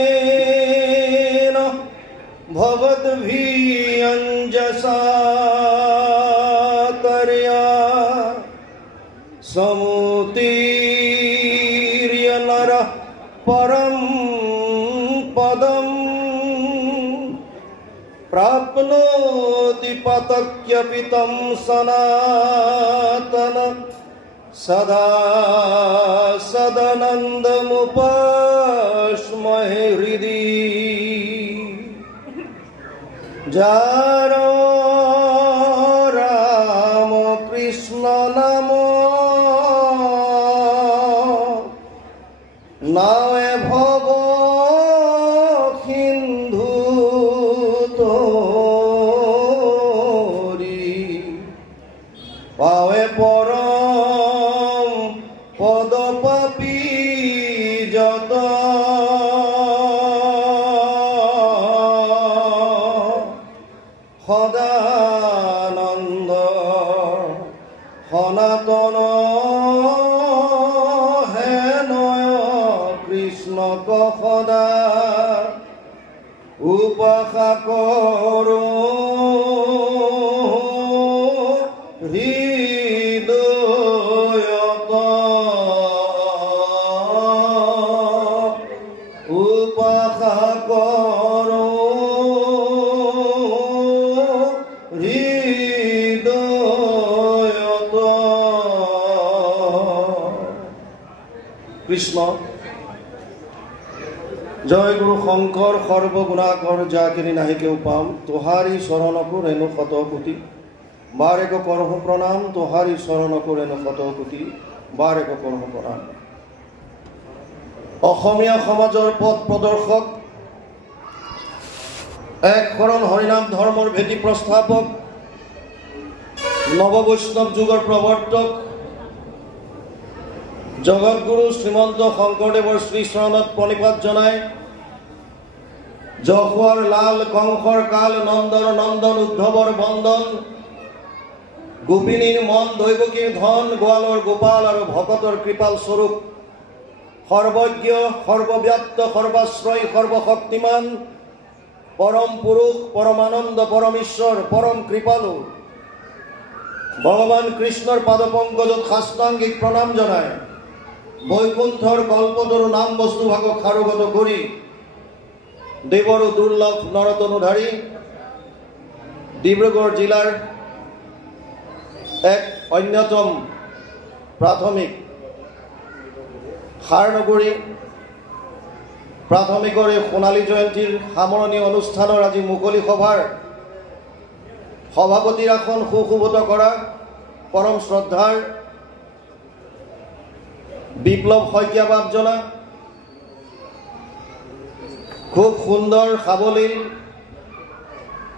यन्नामधेन भवद्भिरञ्जसा कर्या समुतीर्य नरः परं पदम् प्राप्नोति पतक्यपि तं सनातन सदा सदानन्दमुपास्महे हृदि जार राम कृष्ण नमो नावे भव सिन्धु तोरी पावे परम पद पापी जत सदानंद सनातन हेन कृष्ण सदा उपासना करो हृदयत उपासना करो हृदयत। कृष्ण जय गुरु शंकर सर्वगुणाकर जाकिनी नाही केउ पाम तोहारी शरणकु रेणु शत कोटि बारे को करहु प्रणाम तोहारी शरणकु रेणु शत कोटि बारे को करहु प्रणाम। অসমীয়া সমাজৰ পথ প্ৰদৰ্শক এক শৰণ হৰিনাম ধৰ্মৰ ভেটি প্ৰস্থাপক নৱ বৈষ্ণৱ যুগৰ প্ৰৱৰ্তক জগতগুৰু শ্ৰীমন্ত শংকৰদেৱৰ শ্ৰীচৰণত প্ৰণিপাত জনাই যশোৱাৰ লাল কংসৰ কাল নন্দন নন্দন উদ্ধৱৰ বন্দন গোপিনীৰ মন দৈৱকীৰ ধন গোৱালৰ গোপাল আৰু ভকতৰ কৃপাল স্বৰূপ সৰ্বজ্ঞ সৰ্বব্যাপ্ত সৰ্বাশ্ৰয় সৰ্বশক্তিমান পৰম পুৰুষ পৰমানন্দ পৰমেশ্বৰ পৰম কৃপালু ভগৱান কৃষ্ণৰ পাদপংকজত সাষ্টাংগিক প্ৰণাম জনায় বৈকুণ্ঠৰ কল্পতৰু নাম বস্তুভাগক সাৰোগত কৰি দেৱৰো দুৰ্লভ নৰতনুধাৰী ডিব্ৰুগড় জিলাৰ এক অন্যতম প্ৰাথমিক খাৰনগৰী প্ৰাথমিকৰ এই সোণালী জয়ন্তীৰ সামৰণি অনুষ্ঠানৰ আজি মুকলি সভাৰ সভাপতিৰ আসন সুশোভিত কৰা পৰম শ্ৰদ্ধাৰ বিপ্লৱ শইকীয়া বাপজনা খুব সুন্দৰ সাৱলীল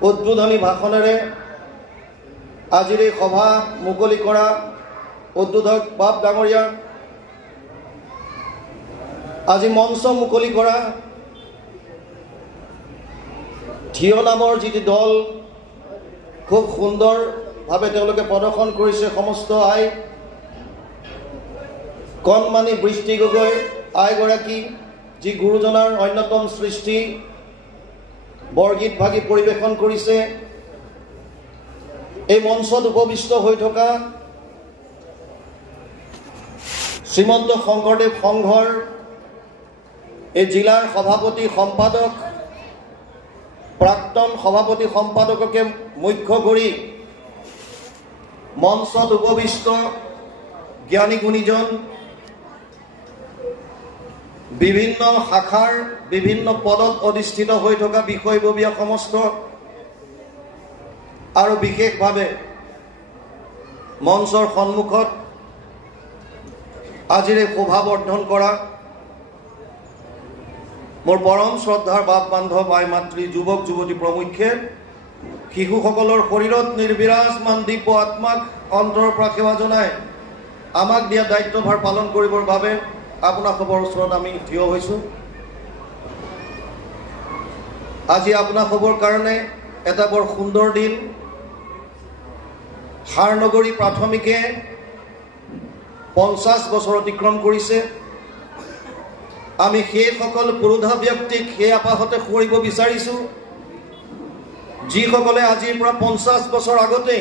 উদ্বোধনী ভাষণেৰে আজিৰ এই সভা মুকলি কৰা উদ্বোধক বাপ ডাঙৰীয়া আজি মঞ্চ মুকলি কৰা থিয় নামৰ যিটো দল খুব সুন্দৰভাৱে তেওঁলোকে প্ৰদৰ্শন কৰিছে সমস্ত আই কণমানি বৃষ্টি গগৈ আইগৰাকী যি গুৰুজনাৰ অন্যতম সৃষ্টি বৰগীত ভাগি পৰিৱেশন কৰিছে এই মঞ্চত উপবিষ্ট হৈ থকা শ্ৰীমন্ত শংকৰদেৱ সংঘৰ এই জিলাৰ সভাপতি সম্পাদক প্ৰাক্তন সভাপতি সম্পাদককে মুখ্য কৰি মঞ্চত উপবিষ্ট জ্ঞানী গুণীজন বিভিন্ন শাখাৰ বিভিন্ন পদত অধিষ্ঠিত হৈ থকা বিষয়ববীয়া সমস্ত আৰু বিশেষভাৱে মঞ্চৰ সন্মুখত আজিৰ এই শোভাবৰ্ধন কৰা মোৰ পৰম শ্ৰদ্ধাৰ বাপ বান্ধৱ আই মাতৃ যুৱক যুৱতী প্ৰমুখ্যে শিশুসকলৰ শৰীৰত নিৰ্বিৰাজমান দিব্য আত্মাক অন্তৰৰ পৰা সেৱা জনাই আমাক দিয়া দায়িত্বভাৰ পালন কৰিবৰ বাবে আপোনালোকৰ ওচৰত আমি থিয় হৈছোঁ। আজি আপোনালোকৰ কাৰণে এটা বৰ সুন্দৰ দিন। খাৰনগৰী প্ৰাথমিকে 50 বছৰ অতিক্ৰম কৰিছে। আমি সেইসকল পুৰোধা ব্যক্তিক সেই আপাহতে সোঁৱৰিব বিচাৰিছোঁ যিসকলে আজিৰ পৰা 50 বছৰ আগতে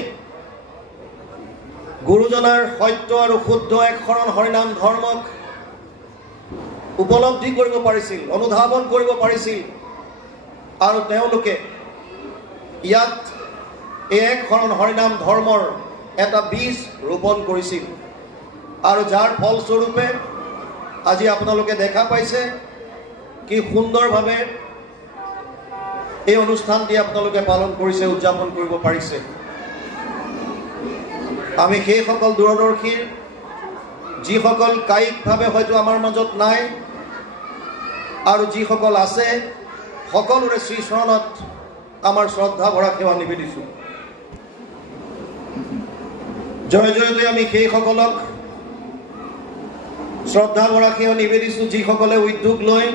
গুৰুজনাৰ সত্য আৰু শুদ্ধ এক শৰণ হৰিনাম ধৰ্মক উপলব্ধি কৰিব পাৰিছিল, অনুধাৱন কৰিব পাৰিছিল আৰু তেওঁলোকে ইয়াত এক শৰণ হৰিনাম ধৰ্মৰ এটা বীজ ৰোপণ কৰিছিল আৰু যাৰ ফলস্বৰূপে আজি আপোনালোকে দেখা পাইছে কি সুন্দৰভাৱে এই অনুষ্ঠানটি আপোনালোকে পালন কৰিছে, উদযাপন কৰিব পাৰিছে। আমি সেইসকল দূৰদৰ্শীৰ যিসকল কায়িকভাৱে হয়তো আমাৰ মাজত নাই আৰু যিসকল আছে সকলোৰে শ্ৰীচৰণত আমাৰ শ্ৰদ্ধা ভৰা সেৱা নিবেদিছোঁ। জয় জয়তে আমি সেইসকলক শ্ৰদ্ধা ভৰা সেৱা নিবেদিছোঁ যিসকলে উদ্যোগ লৈ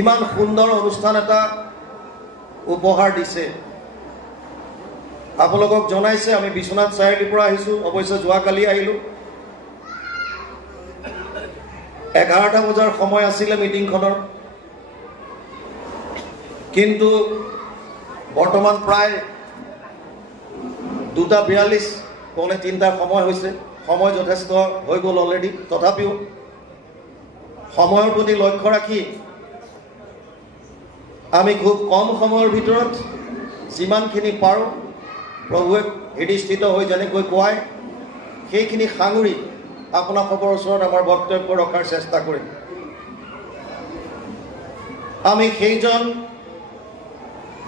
ইমান সুন্দৰ অনুষ্ঠান এটা উপহাৰ দিছে। আপোনালোকক জনাইছে আমি বিশ্বনাথ চাৰিআলিৰ পৰা আহিছোঁ, অৱশ্যে যোৱাকালি আহিলোঁ। 11টা বজাৰ সময় আছিলে মিটিংখনৰ, কিন্তু বৰ্তমান প্ৰায় 2:42 পৌনে 3টাৰ সময় হৈছে। সময় যথেষ্ট হৈ গ'ল অলৰেডি। তথাপিও সময়ৰ প্ৰতি লক্ষ্য ৰাখি আমি খুব কম সময়ৰ ভিতৰত যিমানখিনি পাৰোঁ প্ৰভুৱে হৃদয়স্থিত হৈ যেনেকৈ কোৱায় সেইখিনি সাঙুৰি আপোনালোকৰ ওচৰত আমাৰ বক্তব্য ৰখাৰ চেষ্টা কৰিম। আমি সেইজন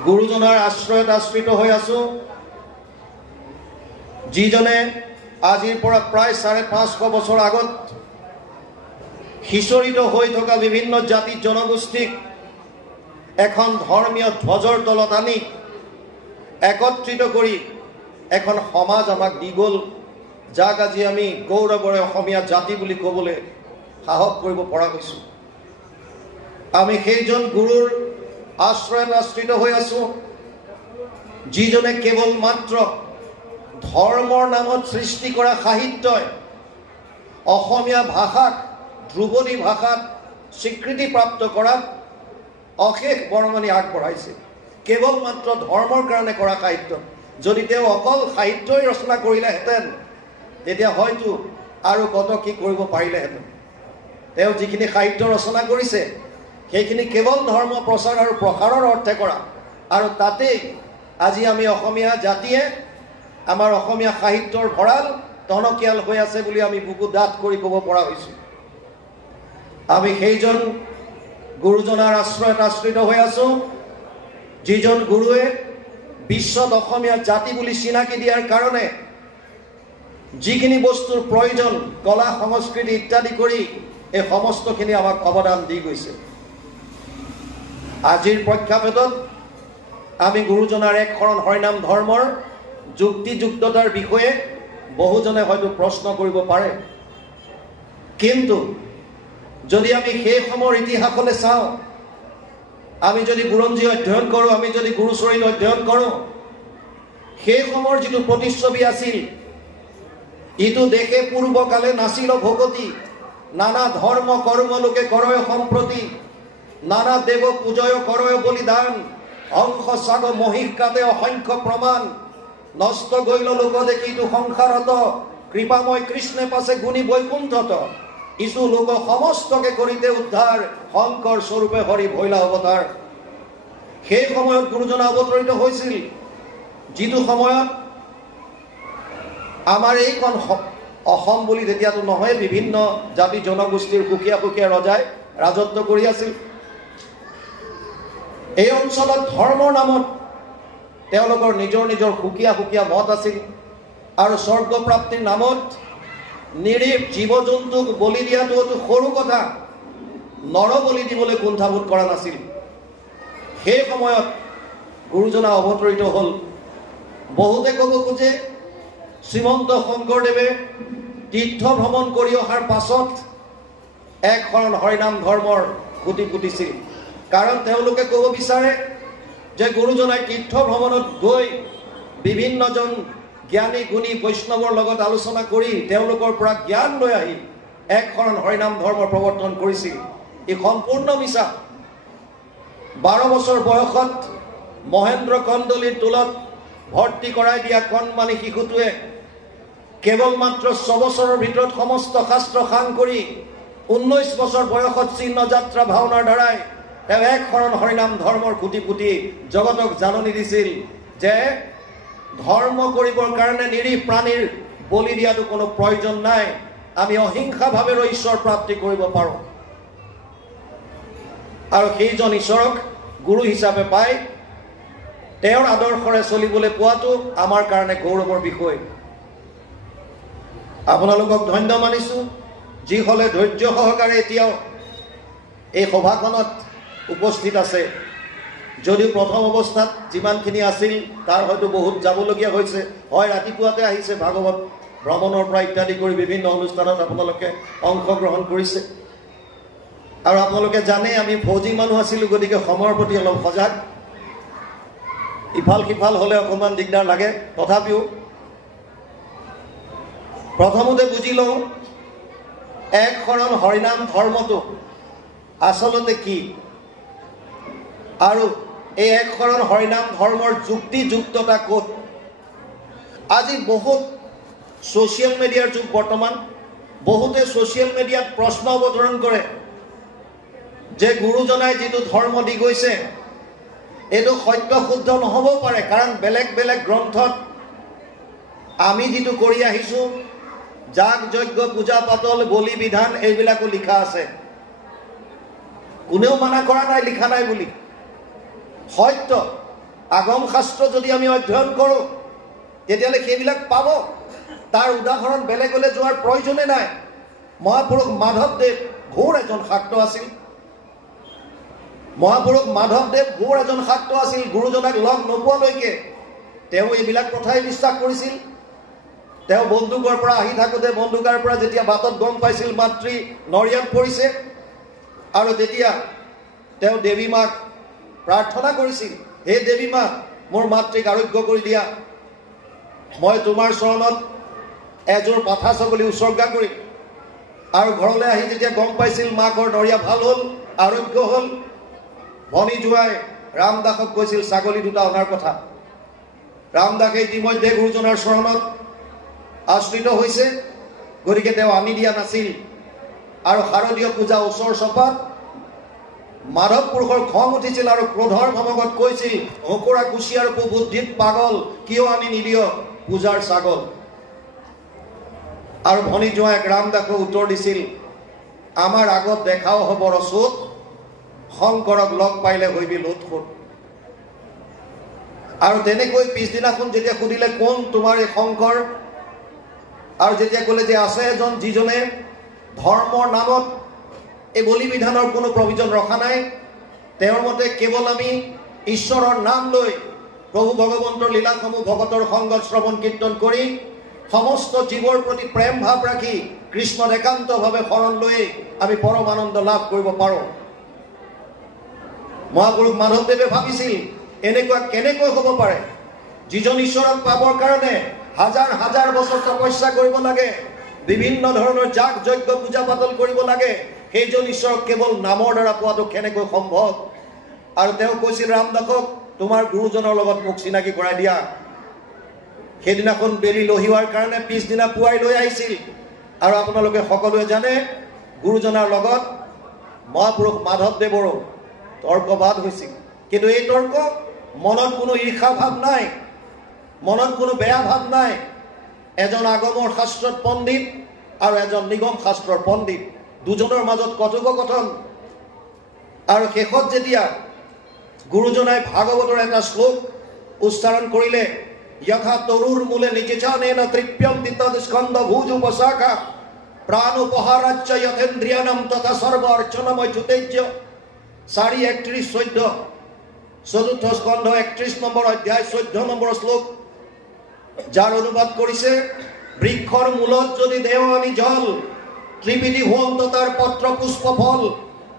গুৰুজনাৰ আশ্ৰয়ত আশ্ৰিত হৈ আছোঁ যিজনে আজিৰ পৰা প্ৰায় 550 বছৰ আগত সিঁচৰিত হৈ থকা বিভিন্ন জাতি জনগোষ্ঠীক এখন ধৰ্মীয় ধ্বজৰ তলত আনি একত্ৰিত কৰি এখন সমাজ আমাক দি গ'ল, যাক আজি আমি গৌৰৱৰে অসমীয়া জাতি বুলি ক'বলৈ সাহস কৰিব পৰা হৈছোঁ। আমি সেইজন গুৰুৰ আশ্ৰয়ত আশ্ৰিত হৈ আছোঁ যিজনে কেৱল মাত্ৰ ধৰ্মৰ নামত সৃষ্টি কৰা সাহিত্যই অসমীয়া ভাষাক ধ্ৰুৱদী ভাষাত স্বীকৃতিপ্ৰাপ্ত কৰাত অশেষ বৰঙণি আগবঢ়াইছে। কেৱল মাত্ৰ ধৰ্মৰ কাৰণে কৰা সাহিত্য। যদি তেওঁ অকল সাহিত্যই ৰচনা কৰিলেহেঁতেন তেতিয়া হয়তো আৰু কত কি কৰিব পাৰিলেহেঁতেন। তেওঁ যিখিনি সাহিত্য ৰচনা কৰিছে সেইখিনি কেৱল ধৰ্ম প্ৰচাৰ আৰু প্ৰসাৰৰ অৰ্থে কৰা, আৰু তাতেই আজি আমি অসমীয়া জাতিয়ে আমাৰ অসমীয়া সাহিত্যৰ ভঁৰাল টনকিয়াল হৈ আছে বুলি আমি বুকু ডাঠ কৰি ক'ব পৰা হৈছোঁ। আমি সেইজন গুৰুজনাৰ আশ্ৰয়ত আশ্ৰিত হৈ আছোঁ যিজন গুৰুৱে বিশ্বত অসমীয়া জাতি বুলি চিনাকি দিয়াৰ কাৰণে যিখিনি বস্তুৰ প্ৰয়োজন কলা সংস্কৃতি ইত্যাদি কৰি এই সমস্তখিনি আমাক অৱদান দি গৈছে। আজিৰ প্ৰেক্ষাপটত আমি গুৰুজনাৰ এক শৰণ হৰিনাম ধৰ্মৰ যুক্তিযুক্ততাৰ বিষয়ে বহুজনে হয়তো প্ৰশ্ন কৰিব পাৰে, কিন্তু যদি আমি সেই সময়ৰ ইতিহাসলৈ চাওঁ, আমি যদি বুৰঞ্জী অধ্যয়ন কৰোঁ, আমি যদি গুৰুচৰিত অধ্যয়ন কৰোঁ, সেই সময়ৰ যিটো প্ৰতিচ্ছবি আছিল, ইটো দেশে পূৰ্বকালে নাছিল ভগতি, নানা ধৰ্ম কৰ্ম লোকে কৰয় সম্প্ৰতি, নানা দেৱ পূজয় কৰয় বলিদান, অংশ চাগ মহিষ কাটে অসংখ্য প্ৰমাণ, নষ্ট গৈল লোক দেখি ইটো সংসাৰত, কৃপাময় কৃষ্ণে পাছে গুণী বৈকুণ্ঠত, ইছু লোক সমস্তকে কৰিতে উদ্ধাৰ, শংকৰ স্বৰূপে হৰি ভৈলা অৱতাৰ। সেই সময়ত গুৰুজনা অৱতৰিত হৈছিল, যিটো সময়ত আমাৰ এইখন অসম বুলি তেতিয়াতো নহয়, বিভিন্ন জাতি জনগোষ্ঠীৰ সুকীয়া সুকীয়া ৰজাই ৰাজত্ব কৰি আছিল। এই অঞ্চলত ধৰ্মৰ নামত তেওঁলোকৰ নিজৰ নিজৰ সুকীয়া সুকীয়া মত আছিল, আৰু স্বৰ্গপ্ৰাপ্তিৰ নামত নিৰীহ জীৱ জন্তুক বলি দিয়াটো অতি সৰু কথা, নৰ বলি দিবলৈ কুণ্ঠাবোধ কৰা নাছিল। সেই সময়ত গুৰুজনা অৱতৰিত হ'ল। বহুতে ক'ব খোজে শ্ৰীমন্ত শংকৰদেৱে তীৰ্থ ভ্ৰমণ কৰি অহাৰ পাছত এক শৰণ হৰিনাম ধৰ্মৰ খুঁটি পুতিছিল, কাৰণ তেওঁলোকে ক'ব বিচাৰে যে গুৰুজনাই তীৰ্থ ভ্ৰমণত গৈ বিভিন্নজন জ্ঞানী গুণী বৈষ্ণৱৰ লগত আলোচনা কৰি তেওঁলোকৰ পৰা জ্ঞান লৈ আহি এক শৰণ হৰিনাম ধৰ্ম প্ৰৱৰ্তন কৰিছিল। ই সম্পূৰ্ণ মিছা। 12 বছৰ বয়সত মহেন্দ্ৰ কন্দলীৰ টোলত ভৰ্তি কৰাই দিয়া কণমানি শিশুটোৱে কেৱল মাত্ৰ 6 বছৰৰ ভিতৰত সমস্ত শাস্ত্ৰ সাং কৰি 19 বছৰ বয়সত চিহ্ন যাত্ৰা ভাওনাৰ দ্বাৰাই তেওঁ এক শৰণ হৰিনাম ধৰ্মৰ কুটি পুটি জগতক জাননী দিছিল যে ধৰ্ম কৰিবৰ কাৰণে নিৰীহ প্ৰাণীৰ বলি দিয়াটো কোনো প্ৰয়োজন নাই, আমি অহিংসাভাৱে ঈশ্বৰ প্ৰাপ্তি কৰিব পাৰোঁ। আৰু সেইজন ঈশ্বৰক গুৰু হিচাপে পাই তেওঁৰ আদৰ্শৰে চলিবলৈ পোৱাটো আমাৰ কাৰণে গৌৰৱৰ বিষয়। আপোনালোকক ধন্য মানিছোঁ যিসকলে ধৈৰ্য সহকাৰে এতিয়াও এই সভাখনত উপস্থিত আছে। যদিও প্ৰথম অৱস্থাত যিমানখিনি আছিল তাৰ হয়তো বহুত যাবলগীয়া হৈছে, হয় ৰাতিপুৱাতে আহিছে ভাগৱত ভ্ৰমণৰ পৰা ইত্যাদি কৰি বিভিন্ন অনুষ্ঠানত আপোনালোকে অংশগ্ৰহণ কৰিছে। আৰু আপোনালোকে জানে আমি ফৌজি মানুহ আছিলোঁ, গতিকে সময়ৰ প্ৰতি অলপ সজাগ। ইফাল সিফাল হ'লে অকণমান দিগদাৰ লাগে। তথাপিও প্ৰথমতে বুজি লওঁ এক শৰণ হৰিনাম ধৰ্মটো আচলতে কি, আৰু এই এক শৰণ হৰিনাম ধৰ্মৰ যুক্তিযুক্ততা ক'ত। আজি বহুত ছ'চিয়েল মিডিয়াৰ যুগ বৰ্তমান। বহুতে ছ'চিয়েল মিডিয়াত প্ৰশ্ন অৱতৰণ কৰে যে গুৰুজনাই যিটো ধৰ্ম দি গৈছে এইটো সত্য শুদ্ধ নহ'ব পাৰে, কাৰণ বেলেগ বেলেগ গ্ৰন্থত আমি যিটো কৰি আহিছোঁ যাগ যজ্ঞ পূজা পাতল বলি বিধান এইবিলাকো লিখা আছে। কোনেও মানা কৰা নাই লিখা নাই বুলি। সত্য আগম শাস্ত্ৰ যদি আমি অধ্যয়ন কৰোঁ তেতিয়াহ'লে সেইবিলাক পাব। তাৰ উদাহৰণ বেলেগলৈ যোৱাৰ প্ৰয়োজনে নাই। মহাপুৰুষ মাধৱদেৱ ঘোৰ এজন শাক্ত আছিল। মহাপুৰুষ মাধৱদেৱ ঘোৰ এজন শাক্ত আছিল। গুৰুজনাক লগ নোপোৱালৈকে তেওঁ এইবিলাক কথাই বিশ্বাস কৰিছিল। তেওঁ বন্দুকৰ পৰা আহি থাকোঁতে বন্দুকাৰ পৰা যেতিয়া বাটত গম পাইছিল মাতৃ নৰিয়াত পৰিছে, আৰু তেতিয়া তেওঁ দেৱী মাক প্ৰাৰ্থনা কৰিছিল, হে দেৱী মা মোৰ মাতৃক আৰোগ্য কৰি দিয়া, মই তোমাৰ চৰণত এযোৰ পাঠা ছাগলী উৎসৰ্গা কৰিম। আৰু ঘৰলৈ আহি যেতিয়া গম পাইছিল মাকৰ নৰিয়া ভাল হ'ল, আৰোগ্য হ'ল, ভনী জোৱাই ৰামদাসক কৈছিল ছাগলী দুটা অনাৰ কথা। ৰামদাসে ইতিমধ্যে গুৰুজনাৰ চৰণত আশ্ৰিত হৈছে, গতিকে তেওঁ আনি দিয়া নাছিল। আৰু শাৰদীয় পূজা ওচৰ চপাত মাধৱ পুৰুষৰ খং উঠিছিল আৰু ক্ৰোধৰ ভমকত কৈছিল, হকুৰা কুচিয়াৰ বুদ্ধিত পাগল, কিয় আনি নিদিয় পূজাৰ ছাগল। আৰু ভনী জোঁৱাইক ৰামদাসক উত্তৰ দিছিল, আমাৰ আগত দেখাও হ'ব ৰচোত, শংকৰক লগ পাইলে হৈবি লোটফুট। আৰু তেনেকৈ পিছদিনাখন যেতিয়া সুধিলে কোন তোমাৰ এই শংকৰ, আৰু যেতিয়া ক'লে যে আছে এজন যিজনে ধৰ্মৰ নামত এই বলি বিধানৰ কোনো প্ৰভিজন ৰখা নাই, তেওঁৰ মতে কেৱল আমি ঈশ্বৰৰ নাম লৈ প্ৰভু ভগৱন্তৰ লীলাসমূহ ভকতৰ সংগত শ্ৰৱণ কীৰ্তন কৰি সমস্ত জীৱৰ প্ৰতি প্ৰেম ভাৱ ৰাখি কৃষ্ণত একান্তভাৱে শৰণ লৈ আমি পৰম আনন্দ লাভ কৰিব পাৰোঁ। মহাপুৰুষ মাধৱদেৱে ভাবিছিল এনেকুৱা কেনেকৈ হ'ব পাৰে, যিজন ঈশ্বৰক পাবৰ কাৰণে হাজাৰ হাজাৰ বছৰ তপস্যা কৰিব লাগে, বিভিন্ন ধৰণৰ যাগ যজ্ঞ পূজা পাতল কৰিব লাগে, সেইজন ঈশ্বৰক কেৱল নামৰ দ্বাৰা পোৱাটো কেনেকৈ সম্ভৱ। আৰু তেওঁ কৈছিল ৰামদাসক, তোমাৰ গুৰুজনৰ লগত মোক চিনাকি কৰাই দিয়া। সেইদিনাখন বেলি লহিওৱাৰ কাৰণে পিছদিনা পুৱাই লৈ আহিছিল। আৰু আপোনালোকে সকলোৱে জানে গুৰুজনাৰ লগত মহাপুৰুষ মাধৱদেৱৰো তৰ্কবাদ হৈছিল। কিন্তু এই তৰ্ক মনত কোনো ঈৰ্ষা ভাৱ নাই, মনত কোনো বেয়া ভাৱ নাই। এজন আগমৰ শাস্ত্ৰত পণ্ডিত আৰু এজন নিগম শাস্ত্ৰৰ পণ্ডিত, দুজনৰ মাজত কথোপকথন। আৰু শেষত যেতিয়া গুৰুজনাই ভাগৱতৰ এটা শ্লোক উচ্চাৰণ কৰিলে, যথা তৰুৰ মূলে নিচেচানেন তৃপ্যন্তি তৎস্কন্ধ ভুজ উপশাখা প্ৰাণোপহাৰাচ্য যথেন্দ্ৰিয়ানাম তথা সৰ্ব অৰ্চনময় চুতেজ্য। 4:31-14 চতুৰ্থ স্কন্ধ 31 নম্বৰ অধ্যায় 14 নম্বৰ শ্লোক, যাৰ অনুবাদ কৰিছে, বৃক্ষৰ মূলত যদি দেও আনি জল, ত্ৰিবিধি হুৱন্ত তাৰ পত্ৰ পুষ্প ফল,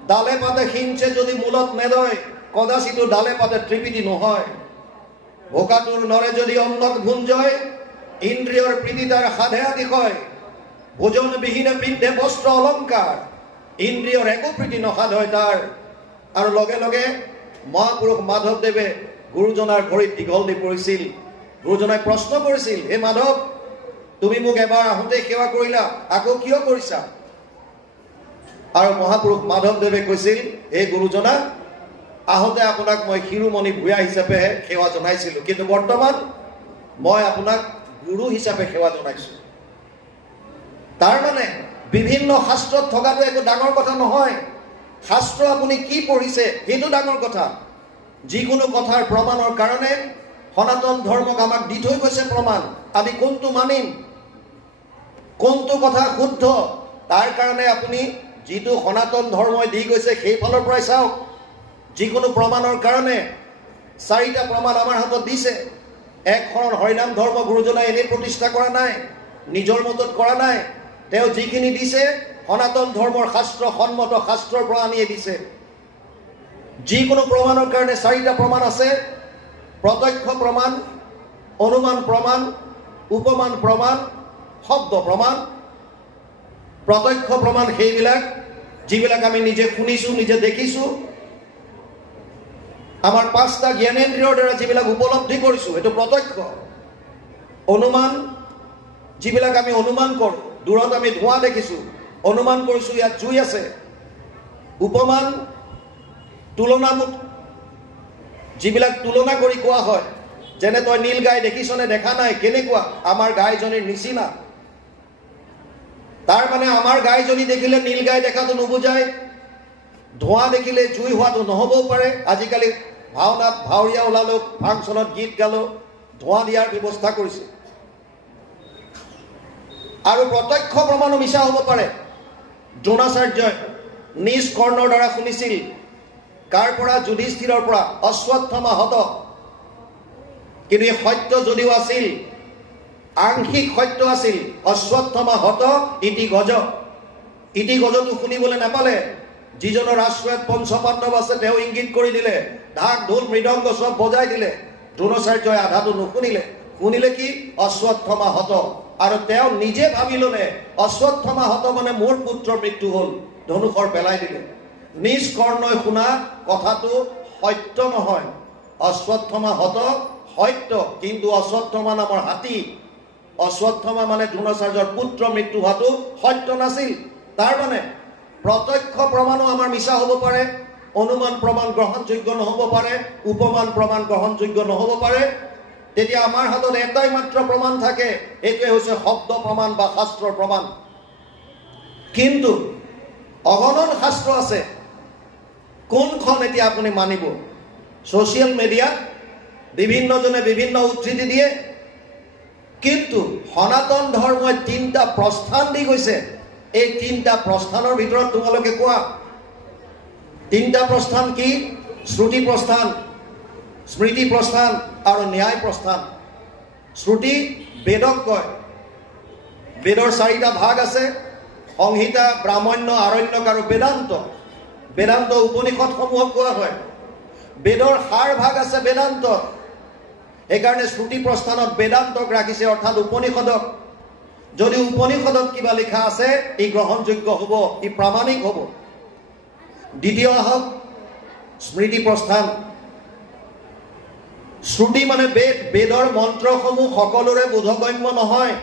ডালে পাতে সিঞ্চে যদি মূলত নেদয়, কদাচিতো ডালে পাতে ত্ৰিবিধি নহয়। ভোকাতুৰ নৰে যদি অন্নক ভুঞ্জয়, ইন্দ্ৰিয়ৰ প্ৰীতি তাৰ সাধে আতিশয় ভোজনবিহীনে পিন্ধে বস্ত্ৰ অলংকাৰ ইন্দ্ৰিয়ৰ একো প্ৰীতি নসাধ হয় তাৰ আৰু লগে লগে মহাপুৰুষ মাধৱদেৱে গুৰুজনাৰ ভৰিত দীঘল দি পৰিছিল গুৰুজনাই প্ৰশ্ন কৰিছিল হে মাধৱ তুমি মোক এবাৰ আহোঁতে সেৱা কৰিলা আকৌ কিয় কৰিছা আৰু মহাপুৰুষ মাধৱদেৱে কৈছিল হে গুৰুজনা আহোঁতে আপোনাক মই শিৰোমণি ভূঞা হিচাপে সেৱা জনাইছিলোঁ কিন্তু বৰ্তমান মই আপোনাক গুৰু হিচাপে সেৱা জনাইছোঁ তাৰ মানে বিভিন্ন শাস্ত্ৰত থকাটো একো ডাঙৰ কথা নহয় শাস্ত্ৰ আপুনি কি পঢ়িছে সেইটো ডাঙৰ কথা যিকোনো কথাৰ প্ৰমাণৰ কাৰণে সনাতন ধৰ্মক আমাক দি থৈ গৈছে প্ৰমাণ আমি কোনটো মানিম কোনটো কথা শুদ্ধ তাৰ কাৰণে আপুনি যিটো সনাতন ধৰ্মই দি গৈছে সেই ফালৰ পৰাই চাওক যিকোনো প্ৰমাণৰ কাৰণে চাৰিটা প্ৰমাণ আমাৰ হাতত দিছে এক শৰণ হৰিনাম ধৰ্ম গুৰুজনাই এনেই প্ৰতিষ্ঠা কৰা নাই নিজৰ মতত কৰা নাই তেওঁ যিখিনি দিছে সনাতন ধৰ্মৰ শাস্ত্ৰ সন্মত শাস্ত্ৰৰ পৰা আনিয়ে দিছে যিকোনো প্ৰমাণৰ কাৰণে চাৰিটা প্ৰমাণ আছে প্ৰত্যক্ষ প্ৰমাণ অনুমান প্ৰমাণ উপমান প্ৰমাণ শব্দ প্ৰমাণ প্ৰত্যক্ষ প্ৰমাণ সেইবিলাক যিবিলাক আমি নিজে শুনিছোঁ নিজে দেখিছোঁ আমাৰ পাঁচটা জ্ঞানেন্দ্ৰিয়ৰ দ্বাৰা যিবিলাক উপলব্ধি কৰিছোঁ এইটো প্ৰত্যক্ষ অনুমান যিবিলাক আমি অনুমান কৰোঁ দূৰত আমি ধোঁৱা দেখিছোঁ অনুমান কৰিছোঁ ইয়াত জুই আছে উপমান তুলনামূলক যিবিলাক তুলনা কৰি কোৱা হয় যেনে তই নীল গাই দেখিছনে দেখা নাই কেনেকুৱা আমাৰ গাইজনীৰ নিচিনা তাৰ মানে আমাৰ গাইজনী দেখিলে নীল গাই দেখাটো নুবুজায় ধোঁৱা দেখিলে জুই হোৱাটো নহ'বও পাৰে আজিকালি ভাওনাত ভাৱৰীয়া ওলালো ফাংচনত গীত গালো ধোঁৱা দিয়াৰ ব্যৱস্থা কৰিছে আৰু প্ৰত্যক্ষ প্ৰমাণো মিছা হ'ব পাৰে দ্ৰোণাচাৰ্যই নিজ কৰ্ণৰ দ্বাৰা শুনিছিল কাৰ পৰা যুধিষ্ঠিৰৰ পৰা অশ্বত্থামা হত কিন্তু এই সত্য যদিও আছিল আংশিক সত্য আছিল অশ্বত্থামা হত ইতি গজটো শুনিবলৈ নাপালে যিজনৰ আশ্ৰয়ত পঞ্চপাণ্ডৱ আছে তেওঁ ইংগিত কৰি দিলে ঢাক ঢোল মৃদংগ সব বজাই দিলে দ্ৰোণাচাৰ্যই আধাটো নুশুনিলে শুনিলে কি অশ্বত্থামা হত আৰু তেওঁ নিজে ভাবি ল'লে অশ্বত্থামা হত মানে মোৰ পুত্ৰৰ মৃত্যু হ'ল ধনুষৰ পেলাই দিলে নিজ কৰ্ণই শুনা কথাটো সত্য নহয় অশ্বত্থামা হত সত্য কিন্তু অশ্বত্থামা নামৰ হাতী অশ্বত্থামা মানে দ্ৰোণাচাৰ্যৰ পুত্ৰ মৃত্যু হোৱাটো সত্য নাছিল তাৰ মানে প্ৰত্যক্ষ প্ৰমাণো আমাৰ মিছা হ'ব পাৰে অনুমান প্ৰমাণ গ্ৰহণযোগ্য নহ'ব পাৰে উপমান প্ৰমাণ গ্ৰহণযোগ্য নহ'ব পাৰে তেতিয়া আমাৰ হাতত এটাই মাত্ৰ প্ৰমাণ থাকে এইটোৱে হৈছে শব্দ প্ৰমাণ বা শাস্ত্ৰৰ প্ৰমাণ কিন্তু অগণন শাস্ত্ৰ আছে কোনখন এতিয়া আপুনি মানিব ছ'চিয়েল মিডিয়াত বিভিন্নজনে বিভিন্ন উদ্ধৃতি দিয়ে কিন্তু সনাতন ধৰ্মই তিনিটা প্ৰস্থান দি গৈছে এই তিনিটা প্ৰস্থানৰ ভিতৰত তোমালোকে কোৱা তিনিটা প্ৰস্থান কি শ্ৰুতি প্ৰস্থান স্মৃতি প্ৰস্থান আৰু ন্যায় প্ৰস্থান শ্ৰুতি বেদক কয় বেদৰ চাৰিটা ভাগ আছে সংহিতা ব্ৰাহ্মণ্য আৰণ্যক আৰু বেদান্ত উপনিষদসমূহক কোৱা হয় বেদৰ সাৰ ভাগ আছে বেদান্তত সেইকাৰণে শ্ৰুতি প্ৰস্থানত বেদান্তক ৰাখিছে অৰ্থাৎ উপনিষদক যদি উপনিষদত কিবা লিখা আছে ই গ্ৰহণযোগ্য হ'ব ই প্ৰামাণিক হ'ব দ্বিতীয় আহক স্মৃতি প্ৰস্থান শ্ৰুতি মানে বেদৰ মন্ত্ৰসমূহ সকলোৰে বোধগম্য নহয়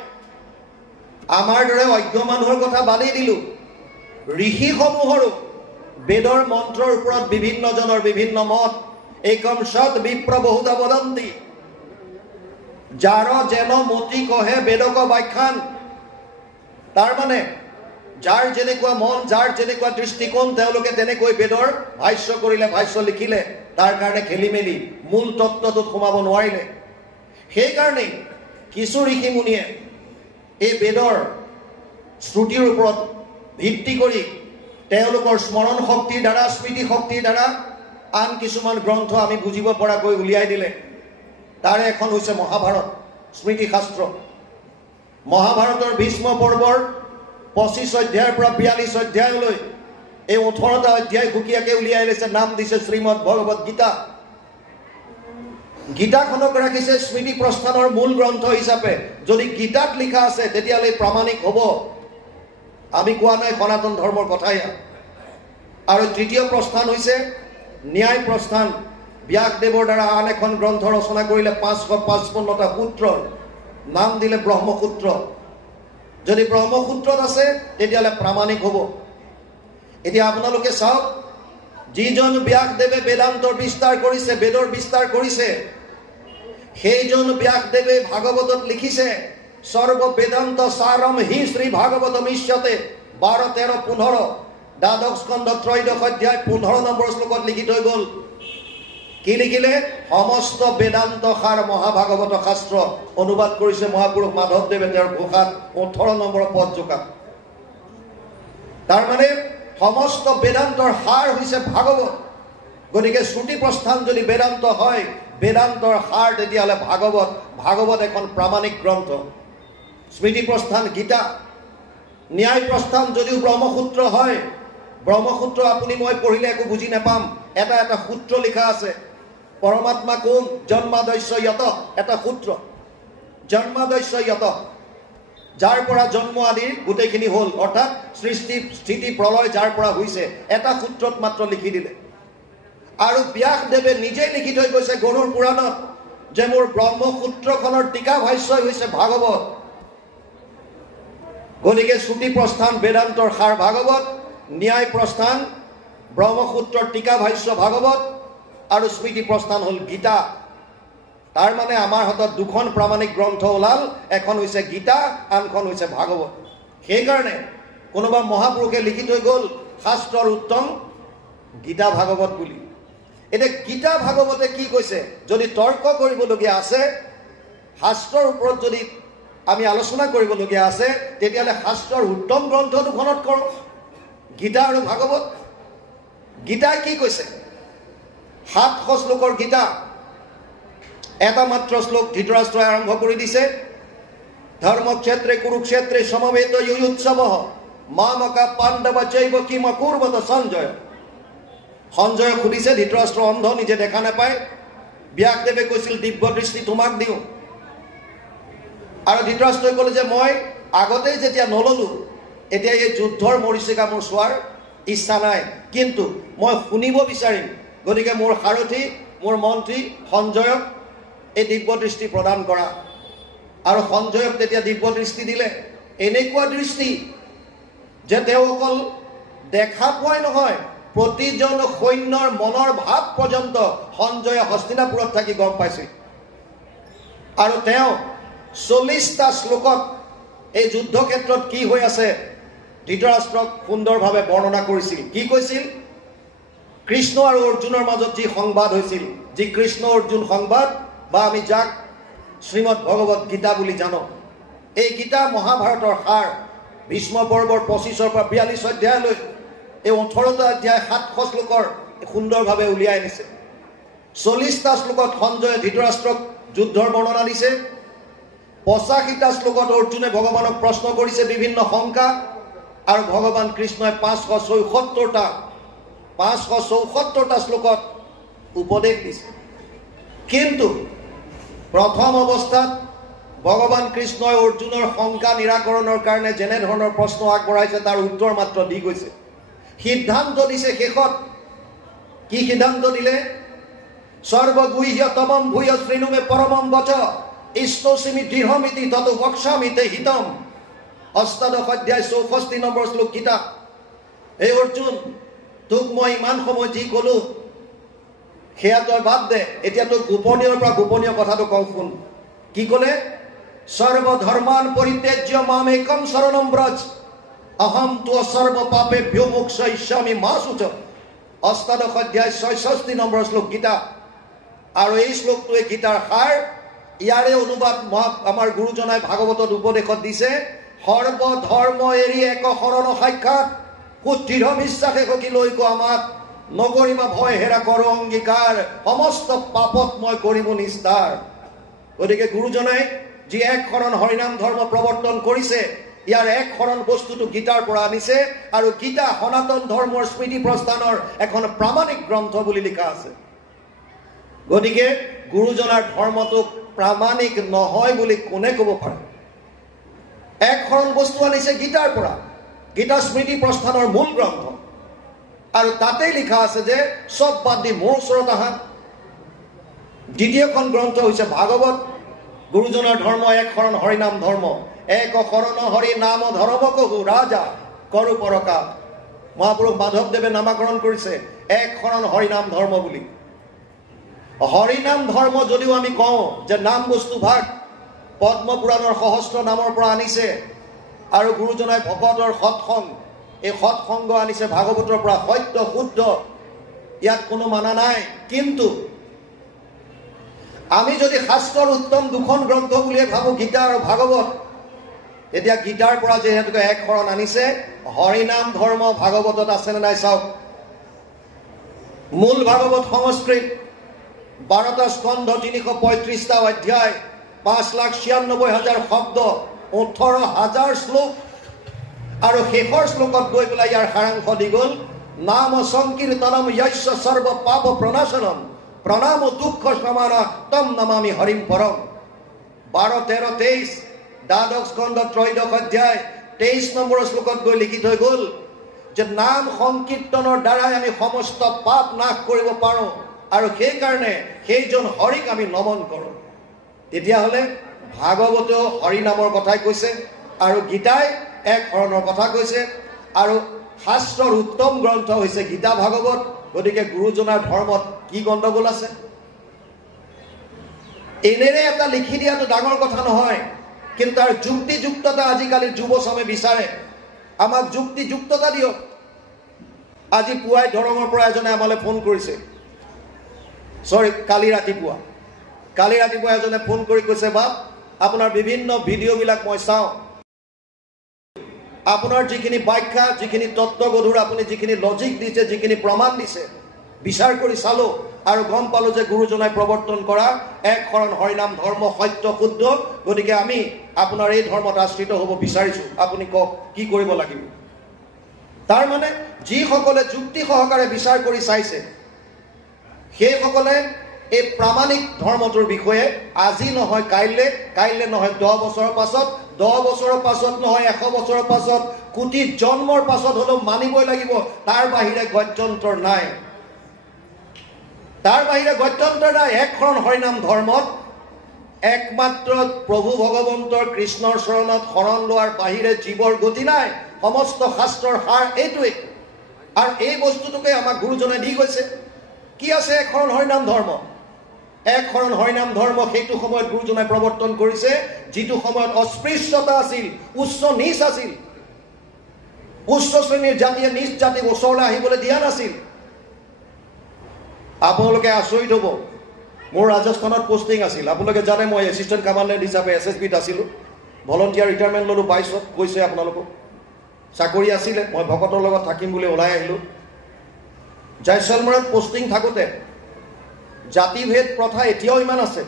আমাৰ দৰে অজ্ঞ মানুহৰ কথা বাদেই দিলোঁ ঋষিসমূহৰো বেদৰ মন্ত্ৰৰ ওপৰত বিভিন্নজনৰ বিভিন্ন মত একম সৎ বিপ্ৰ বহুতা বদন্তি যাৰ যেন মতি কহে বেদক ব্যাখ্যান তাৰ মানে যাৰ যেনেকুৱা মন যাৰ যেনেকুৱা দৃষ্টিকোণ তেওঁলোকে তেনেকৈ বেদৰ ভাষ্য কৰিলে ভাষ্য লিখিলে তাৰ কাৰণে খেলি মেলি মূল তত্ত্বটোত সোমাব নোৱাৰিলে সেইকাৰণে কিছু ঋষি মুনিয়ে এই বেদৰ শ্ৰুতিৰ ওপৰত ভিত্তি কৰি তেওঁলোকৰ স্মৰণ শক্তিৰ দ্বাৰা স্মৃতি শক্তিৰ দ্বাৰা আন কিছুমান গ্ৰন্থ আমি বুজিব পৰাকৈ উলিয়াই দিলে তাৰে এখন হৈছে মহাভাৰত স্মৃতি শাস্ত্ৰ মহাভাৰতৰ ভীষ্ম পৰ্বৰ 25 অধ্যায়ৰ পৰা 42 অধ্যায়লৈ এই 18টা অধ্যায় সুকীয়াকৈ উলিয়াই লৈছে নাম দিছে শ্ৰীমদ ভগৱত গীতা গীতাখনক ৰাখিছে স্মৃতি প্ৰস্থানৰ মূল গ্ৰন্থ হিচাপে। যদি গীতাত লিখা আছে তেতিয়াহ'লে প্ৰামাণিক হ'ব। আমি কোৱা নাই সনাতন ধৰ্মৰ কথাই। আৰু তৃতীয় প্ৰস্থান হৈছে ন্যায় প্ৰস্থান। ব্যাসদেৱৰ দ্বাৰা আন এখন গ্ৰন্থ ৰচনা কৰিলে 555টা সূত্ৰৰ নাম দিলে ব্ৰহ্মসূত্ৰ। যদি ব্ৰহ্মসূত্ৰত আছে তেতিয়াহ'লে প্ৰামাণিক হ'ব। এতিয়া আপোনালোকে চাওক, যিজন ব্যাসদেৱে বেদান্তৰ বিস্তাৰ কৰিছে, বেদৰ বিস্তাৰ কৰিছে, সেইজন ব্যাসদেৱে ভাগৱতত লিখিছে সৰ্ব বেদান্ত সাৰম হি শ্ৰী ভাগৱতম ইষ্যতে 12, 13, 15 দ্বাদশ স্কন্ধ ত্ৰয়োদশ অধ্যায় 15 নম্বৰ শ্লোকত লিখি থৈ গ'ল। কি লিখিলে? সমস্ত বেদান্ত সাৰ মহাভাগৱত শাস্ত্ৰ। অনুবাদ কৰিছে মহাপুৰুষ মাধৱদেৱে তেওঁৰ ঘোষাত 18 নম্বৰ পদ জোকাত। তাৰমানে সমস্ত বেদান্তৰ সাৰ হৈছে ভাগৱত। গতিকে শ্ৰুতি প্ৰস্থান যদি বেদান্ত হয়, বেদান্তৰ সাৰ তেতিয়াহ'লে ভাগৱত। ভাগৱত এখন প্ৰামাণিক গ্ৰন্থ। স্মৃতি প্ৰস্থান গীতা। ন্যায় প্ৰস্থান যদিও ব্ৰহ্মসূত্ৰ হয়, ব্ৰহ্মসূত্ৰ আপুনি মই পঢ়িলে একো বুজি নাপাম। এটা এটা সূত্ৰ লিখা আছে। পৰমাত্মা কোন? জন্মাদস্য য়ত। এটা সূত্ৰ, জন্মাদস্য য়ত, যাৰ পৰা জন্ম আদিৰ গোটেইখিনি হ'ল, অৰ্থাৎ সৃষ্টি স্থিতি প্ৰলয় যাৰ পৰা হৈছে, এটা সূত্ৰত মাত্ৰ লিখি দিলে। আৰু ব্যাসদেৱে নিজেই লিখি থৈ গৈছে গৰুড় পুৰাণত যে মোৰ ব্ৰহ্মসূত্ৰখনৰ টীকা ভাষ্যই হৈছে ভাগৱত। গতিকে শ্ৰুতি প্ৰস্থান বেদান্তৰ সাৰ ভাগৱত, ন্যায় প্ৰস্থান ব্ৰহ্মসূত্ৰৰ টীকা ভাষ্য ভাগৱত, আৰু স্মৃতি প্ৰস্থান হ'ল গীতা। তাৰ মানে আমাৰ হাতত দুখন প্ৰামাণিক গ্ৰন্থ ওলাল। এখন হৈছে গীতা, আনখন হৈছে ভাগৱত। সেইকাৰণে কোনোবা মহাপুৰুষে লিখি থৈ গ'ল শাস্ত্ৰৰ উত্তম গীতা ভাগৱত বুলি। এতিয়া গীতা ভাগৱতে কি কৈছে? যদি তৰ্ক কৰিবলগীয়া আছে, শাস্ত্ৰৰ ওপৰত যদি আমি আলোচনা কৰিবলগীয়া আছে, তেতিয়াহ'লে শাস্ত্ৰৰ উত্তম গ্ৰন্থ দুখনত কৰক, গীতা আৰু ভাগৱত। গীতাই কি কৈছে? 700 শ্লোকৰ গীতা। এটা মাত্ৰ শ্লোক ধৃতৰাষ্ট্ৰই আৰম্ভ কৰি দিছে। ধৰ্মক্ষেত্ৰে কুৰুক্ষেত্ৰে সমবেত যুয়োৎসৱঃ মামকা পাণ্ডৱ চৈব কিম অকুৰ্বত সঞ্জয়। সঞ্জয়ে সুধিছে, ধৃতৰাষ্ট্ৰ অন্ধ, নিজে দেখা নাপায়। ব্যাসদেৱে কৈছিল দিব্য দৃষ্টি তোমাক দিওঁ। আৰু ধৃতৰাষ্ট্ৰই ক'লে যে মই আগতেই যেতিয়া নল'লোঁ, এতিয়া এই যুদ্ধৰ মৰিচিকা মোৰ চোৱাৰ ইচ্ছা নাই, কিন্তু মই শুনিব বিচাৰিম। গতিকে মোৰ সাৰথী, মোৰ মন্ত্ৰী সঞ্জয়ক এই দিব্য দৃষ্টি প্ৰদান কৰা। আৰু সঞ্জয়ক তেতিয়া দিব্য দৃষ্টি দিলে। এনেকুৱা দৃষ্টি যে তেওঁ অকল দেখা পোৱাই নহয়, প্ৰতিজন সৈন্যৰ মনৰ ভাৱ পৰ্যন্ত সঞ্জয়ে হস্তিনাপুৰত থাকি গম পাইছিল। আৰু তেওঁ 40টা শ্লোকত এই যুদ্ধক্ষেত্ৰত কি হৈ আছে ধৃতৰাষ্ট্ৰক সুন্দৰভাৱে বৰ্ণনা কৰিছিল। কি কৈছিল? কৃষ্ণ আৰু অৰ্জুনৰ মাজত যি সংবাদ হৈছিল, যি কৃষ্ণ অৰ্জুন সংবাদ, বা আমি যাক শ্ৰীমদ ভগৱত গীতা বুলি জানো, এই গীতা মহাভাৰতৰ সাৰ। ভীষ্ম পৰ্বৰ 25ৰ পৰা 42 অধ্যায়লৈ এই 18টা অধ্যায় 700 শ্লোকৰ সুন্দৰভাৱে উলিয়াই আনিছে। 40টা শ্লোকত সঞ্জয়ে ধৃতৰাষ্ট্ৰক যুদ্ধৰ বৰ্ণনা দিছে। 85টা শ্লোকত অৰ্জুনে ভগৱানক প্ৰশ্ন কৰিছে বিভিন্ন শংকা, আৰু ভগৱান কৃষ্ণই 574টা শ্লোকত উপদেশ দিছে। কিন্তু প্ৰথম অৱস্থাত ভগৱান কৃষ্ণই অৰ্জুনৰ শংকা নিৰাকৰণৰ কাৰণে যেনে ধৰণৰ প্ৰশ্ন আগবঢ়াইছে তাৰ উত্তৰ মাত্ৰ দি গৈছে। সিদ্ধান্ত দিছে শেষত। কি সিদ্ধান্ত দিলে? সৰ্বগুহ্য তমম ভূয় শ্রীণুমে পরমম বচ ইষ্টসিমি দৃঢ়মিতি তত বক্সামি তে হিতম। 8দশ অধ্যায় 64 নম্বৰ শ্লোক গীতা। হে অৰ্জুন, তোক মই ইমান সময় যি ক'লো সেয়া তই বাদ দে, এতিয়া তোক গোপনীয়ৰ পৰা গোপনীয় কথাটো কওঁ শুন। কি ক'লে? সৰ্বধৰ্মান পৰিত্যাজ্য মাম একম শৰণম ব্ৰজ অহম ত্ব সৰ্ব পাপেভ্যো মোক্ষয়িষ্যামি মা শুচ। 8দশ অধ্যায় 66 নম্বৰ শ্লোক গীতা। আৰু এই শ্লোকটোৱে গীতাৰ সাৰ। ইয়াৰে অনুবাদ আমাৰ গুৰুজনাই ভাগৱতত উপদেশত দিছে, সৰ্বধৰ্ম এৰি এক শৰণ সাক্ষাৎ সুদৃঢ় বিশ্বাসে সখী লৈকো আমাক নকৰিবা ভয় হেৰা কৰ অংগীকাৰ সমস্ত পাপত মই কৰিব নিস্তাৰ। গতিকে গুৰুজনাই যি এক শৰণ হৰিনাম ধৰ্ম প্ৰৱৰ্তন কৰিছে, ইয়াৰ এক শৰণ বস্তুটো গীতাৰ পৰা আনিছে। আৰু গীতা সনাতন ধৰ্মৰ স্মৃতি প্ৰস্থানৰ এখন প্ৰামাণিক গ্ৰন্থ বুলি লিখা আছে। গতিকে গুৰুজনাৰ ধৰ্মটো প্ৰামাণিক নহয় বুলি কোনে ক'ব পাৰে? এক শৰণ বস্তু আনিছে গীতাৰ পৰা, গীতা স্মৃতি প্ৰস্থানৰ মূল গ্ৰন্থ, আৰু তাতেই লিখা আছে যে চব বাদ দি মোৰ ওচৰত আহা। দ্বিতীয়খন গ্ৰন্থ হৈছে ভাগৱত। গুৰুজনাৰ ধৰ্ম এক শৰণ হৰিনাম ধৰ্ম, এক শৰণ হৰি নাম ধৰ্ম কহু ৰাজা কৰো পৰকা। মহাপুৰুষ মাধৱদেৱে নামাকৰণ কৰিছে এক শৰণ হৰিনাম ধৰ্ম বুলি। হৰিনাম ধৰ্ম যদিও আমি কওঁ যে নাম বস্তু ভাগ পদ্ম পুৰাণৰ সহস্ৰ নামৰ পৰা আনিছে, আৰু গুৰুজনাই ভকতৰ সৎসংগ, এই সৎসংগ আনিছে ভাগৱতৰ পৰা, সত্য শুদ্ধ, ইয়াত কোনো মানা নাই। কিন্তু আমি যদি শাস্ত্ৰৰ উত্তম দুখন গ্ৰন্থ বুলিয়ে ভাবো গীতা আৰু ভাগৱত, এতিয়া গীতাৰ পৰা যিহেতুকে এক শৰণ আনিছে, হৰিনাম ধৰ্ম ভাগৱতত আছেনে নাই চাওক। মূল ভাগৱত সংস্কৃত, 12টা স্কন্ধ, 335টা অধ্যায়, 5,96,000 শব্দ, 18,000 শ্লোক, আৰু শেষৰ শ্লোকত গৈ পেলাই ইয়াৰ সাৰাংশ দি গ'ল, নাম সংকীৰ্তনম য়স্য সৰ্ব পাপ প্ৰণাশনম প্ৰণাম দুঃখ সমানা তম নমামি হৰিম পৰম। 12, 13, 23 দ্বাদশ স্কন্ধ, 3য় অধ্যায়, 23 নম্বৰ শ্লোকত গৈ লিখি থৈ গ'ল যে নাম সংকীৰ্তনৰ দ্বাৰাই আমি সমস্ত পাপ নাশ কৰিব পাৰোঁ, আৰু সেইকাৰণে সেইজন হৰিক আমি নমন কৰোঁ। তেতিয়াহ'লে ভাগৱতেও হৰি নামৰ কথাই কৈছে, আৰু গীতাই এক শৰণৰ কথা কৈছে, আৰু শাস্ত্ৰৰ উত্তম গ্ৰন্থ হৈছে গীতা ভাগৱত। গতিকে গুৰুজনাৰ ধৰ্মত কি গণ্ডগোল আছে? এনেৰে এটা লিখি দিয়াটো ডাঙৰ কথা নহয়, কিন্তু তাৰ যুক্তিযুক্ততা আজিকালি যুৱচামে বিচাৰে। আমাক যুক্তিযুক্ততা দিয়ক। আজি পুৱাই দৰঙৰ পৰা এজনে আমালৈ ফোন কৰিছে, কালি ৰাতিপুৱা এজনে ফোন কৰি কৈছে, বাপ আপোনাৰ বিভিন্ন ভিডিঅ'বিলাক মই চাওঁ, আপোনাৰ যিখিনি ব্যাখ্যা, যিখিনি তত্ত্বগধুৰ, আপুনি যিখিনি লজিক দিছে, যিখিনি প্ৰমাণ দিছে, বিচাৰ কৰি চালোঁ আৰু গম পালোঁ যে গুৰুজনাই প্ৰৱৰ্তন কৰা এক শৰণ হৰিনাম ধৰ্ম সত্য শুদ্ধ। গতিকে আমি আপোনাৰ এই ধৰ্মত আশ্ৰিত হ'ব বিচাৰিছোঁ, আপুনি কওক কি কৰিব লাগিব। তাৰ মানে যিসকলে যুক্তি সহকাৰে বিচাৰ কৰি চাইছে, সেইসকলে এই প্ৰামাণিক ধৰ্মটোৰ বিষয়ে আজি নহয় কাইলৈ নহয় 10 বছৰৰ পাছত, 10 বছৰৰ পাছত নহয় 100 বছৰৰ পাছত, কোটি জন্মৰ পাছত হ'লেও মানিবই লাগিব। তাৰ বাহিৰে গত্যন্তৰ নাই, তাৰ বাহিৰে গত্যন্তৰ নাই। এক শৰণ হৰিনাম ধৰ্মত একমাত্ৰ প্ৰভু ভগৱন্তৰ কৃষ্ণৰ চৰণত শৰণ লোৱাৰ বাহিৰে জীৱৰ গতি নাই। সমস্ত শাস্ত্ৰৰ সাৰ এইটোৱে, আৰু এই বস্তুটোকে আমাক গুৰুজনাই দি গৈছে। কি আছে এক শৰণ হৰিনাম ধৰ্ম? এক শৰণ হৰিনাম ধৰ্ম সেইটো সময়ত গুৰুজনাই প্ৰৱৰ্তন কৰিছে, যিটো সময়ত অস্পৃশ্যতা আছিল, উচ্চ নিচ আছিল। উচ্চ শ্ৰেণীৰ জাতিয়ে নিচ জাতিক ওচৰলৈ আহিবলৈ দিয়া নাছিল। আপোনালোকে আচৰিত হ'ব, মোৰ ৰাজস্থানত পোষ্টিং আছিল। আপোনালোকে জানে মই এছিষ্টেণ্ট কমাণ্ডেণ্ট হিচাপে SSBত আছিলোঁ, ভলণ্টিয়াৰ ৰিটায়াৰমেণ্ট ল'লোঁ 22ত, কৈছে আপোনালোকক। চাকৰি আছিলে, মই ভকতৰ লগত থাকিম বুলি ওলাই আহিলোঁ। জয়ছলমেৰত পোষ্টিং থাকোঁতে জাতিভেদ প্ৰথা এতিয়াও ইমান আছে।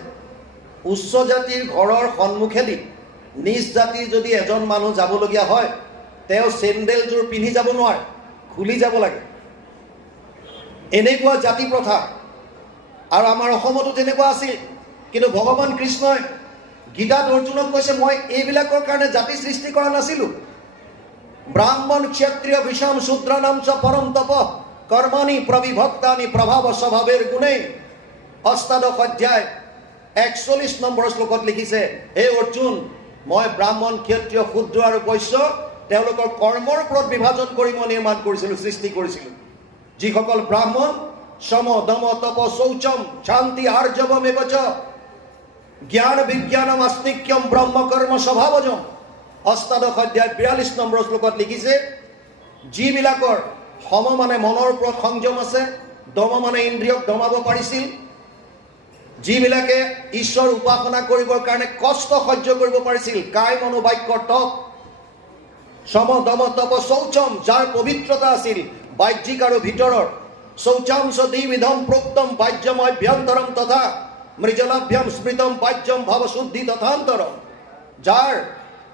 উচ্চ জাতিৰ ঘৰৰ সন্মুখেদি নিজ জাতিৰ যদি এজন মানুহ যাবলগীয়া হয়, তেওঁ চেণ্ডেলযোৰ পিন্ধি যাব নোৱাৰে, খুলি যাব লাগে। এনেকুৱা জাতি প্ৰথা, আৰু আমাৰ অসমতো তেনেকুৱা আছিল। কিন্তু ভগৱান কৃষ্ণই গীতাত অৰ্জুনক কৈছে, মই এইবিলাকৰ কাৰণে জাতি সৃষ্টি কৰা নাছিলোঁ। ব্ৰাহ্মণ ক্ষত্ৰিয় বিষম শূদ্ৰানাম চ পৰম তপ কৰ্মাণি প্ৰবিভক্তানি প্ৰভাৱ স্বভাৱেৰ গুণেই। 8শ অধ্যায় 41 নম্বৰ শ্লোকত লিখিছে, হে অৰ্জুন, মই ব্ৰাহ্মণ ক্ষত্ৰিয় শূদ্ৰ আৰু বৈশ্য তেওঁলোকৰ কৰ্মৰ ওপৰত বিভাজন কৰি মই নিৰ্মাণ কৰিছিলোঁ, সৃষ্টি কৰিছিলোঁ। যিসকল ব্ৰাহ্মণ সম দম তপ শৌচম শান্তি আৰ্জৱমেবচ জ্ঞান বিজ্ঞানম আস্তিক্যম ব্ৰহ্মকৰ্ম স্বভাৱজম। 8শ অধ্যায় 42 নম্বৰ শ্লোকত লিখিছে, যিবিলাকৰ সম মানে মনৰ ওপৰত সংযম আছে, দম মানে ইন্দ্ৰিয়ক দমাব পাৰিছিল, যিবিলাকে ঈশ্বৰ উপাসনা কৰিবৰ কাৰণে কষ্ট সহ্য কৰিব পাৰিছিল, কায় মনোবাক্যৰ তপ, সম দম তপ শৌচম, যাৰ পবিত্ৰতা আছিল বাহ্যিক আৰু ভিতৰৰ, শৌচাংশ দ্বিবিধম প্ৰোক্তম বাহ্যম অভ্যন্তৰম তথা মৃজলাভ্যম স্মৃতম বাহ্যম ভাৱশুদ্ধি তথান্তৰম, যাৰ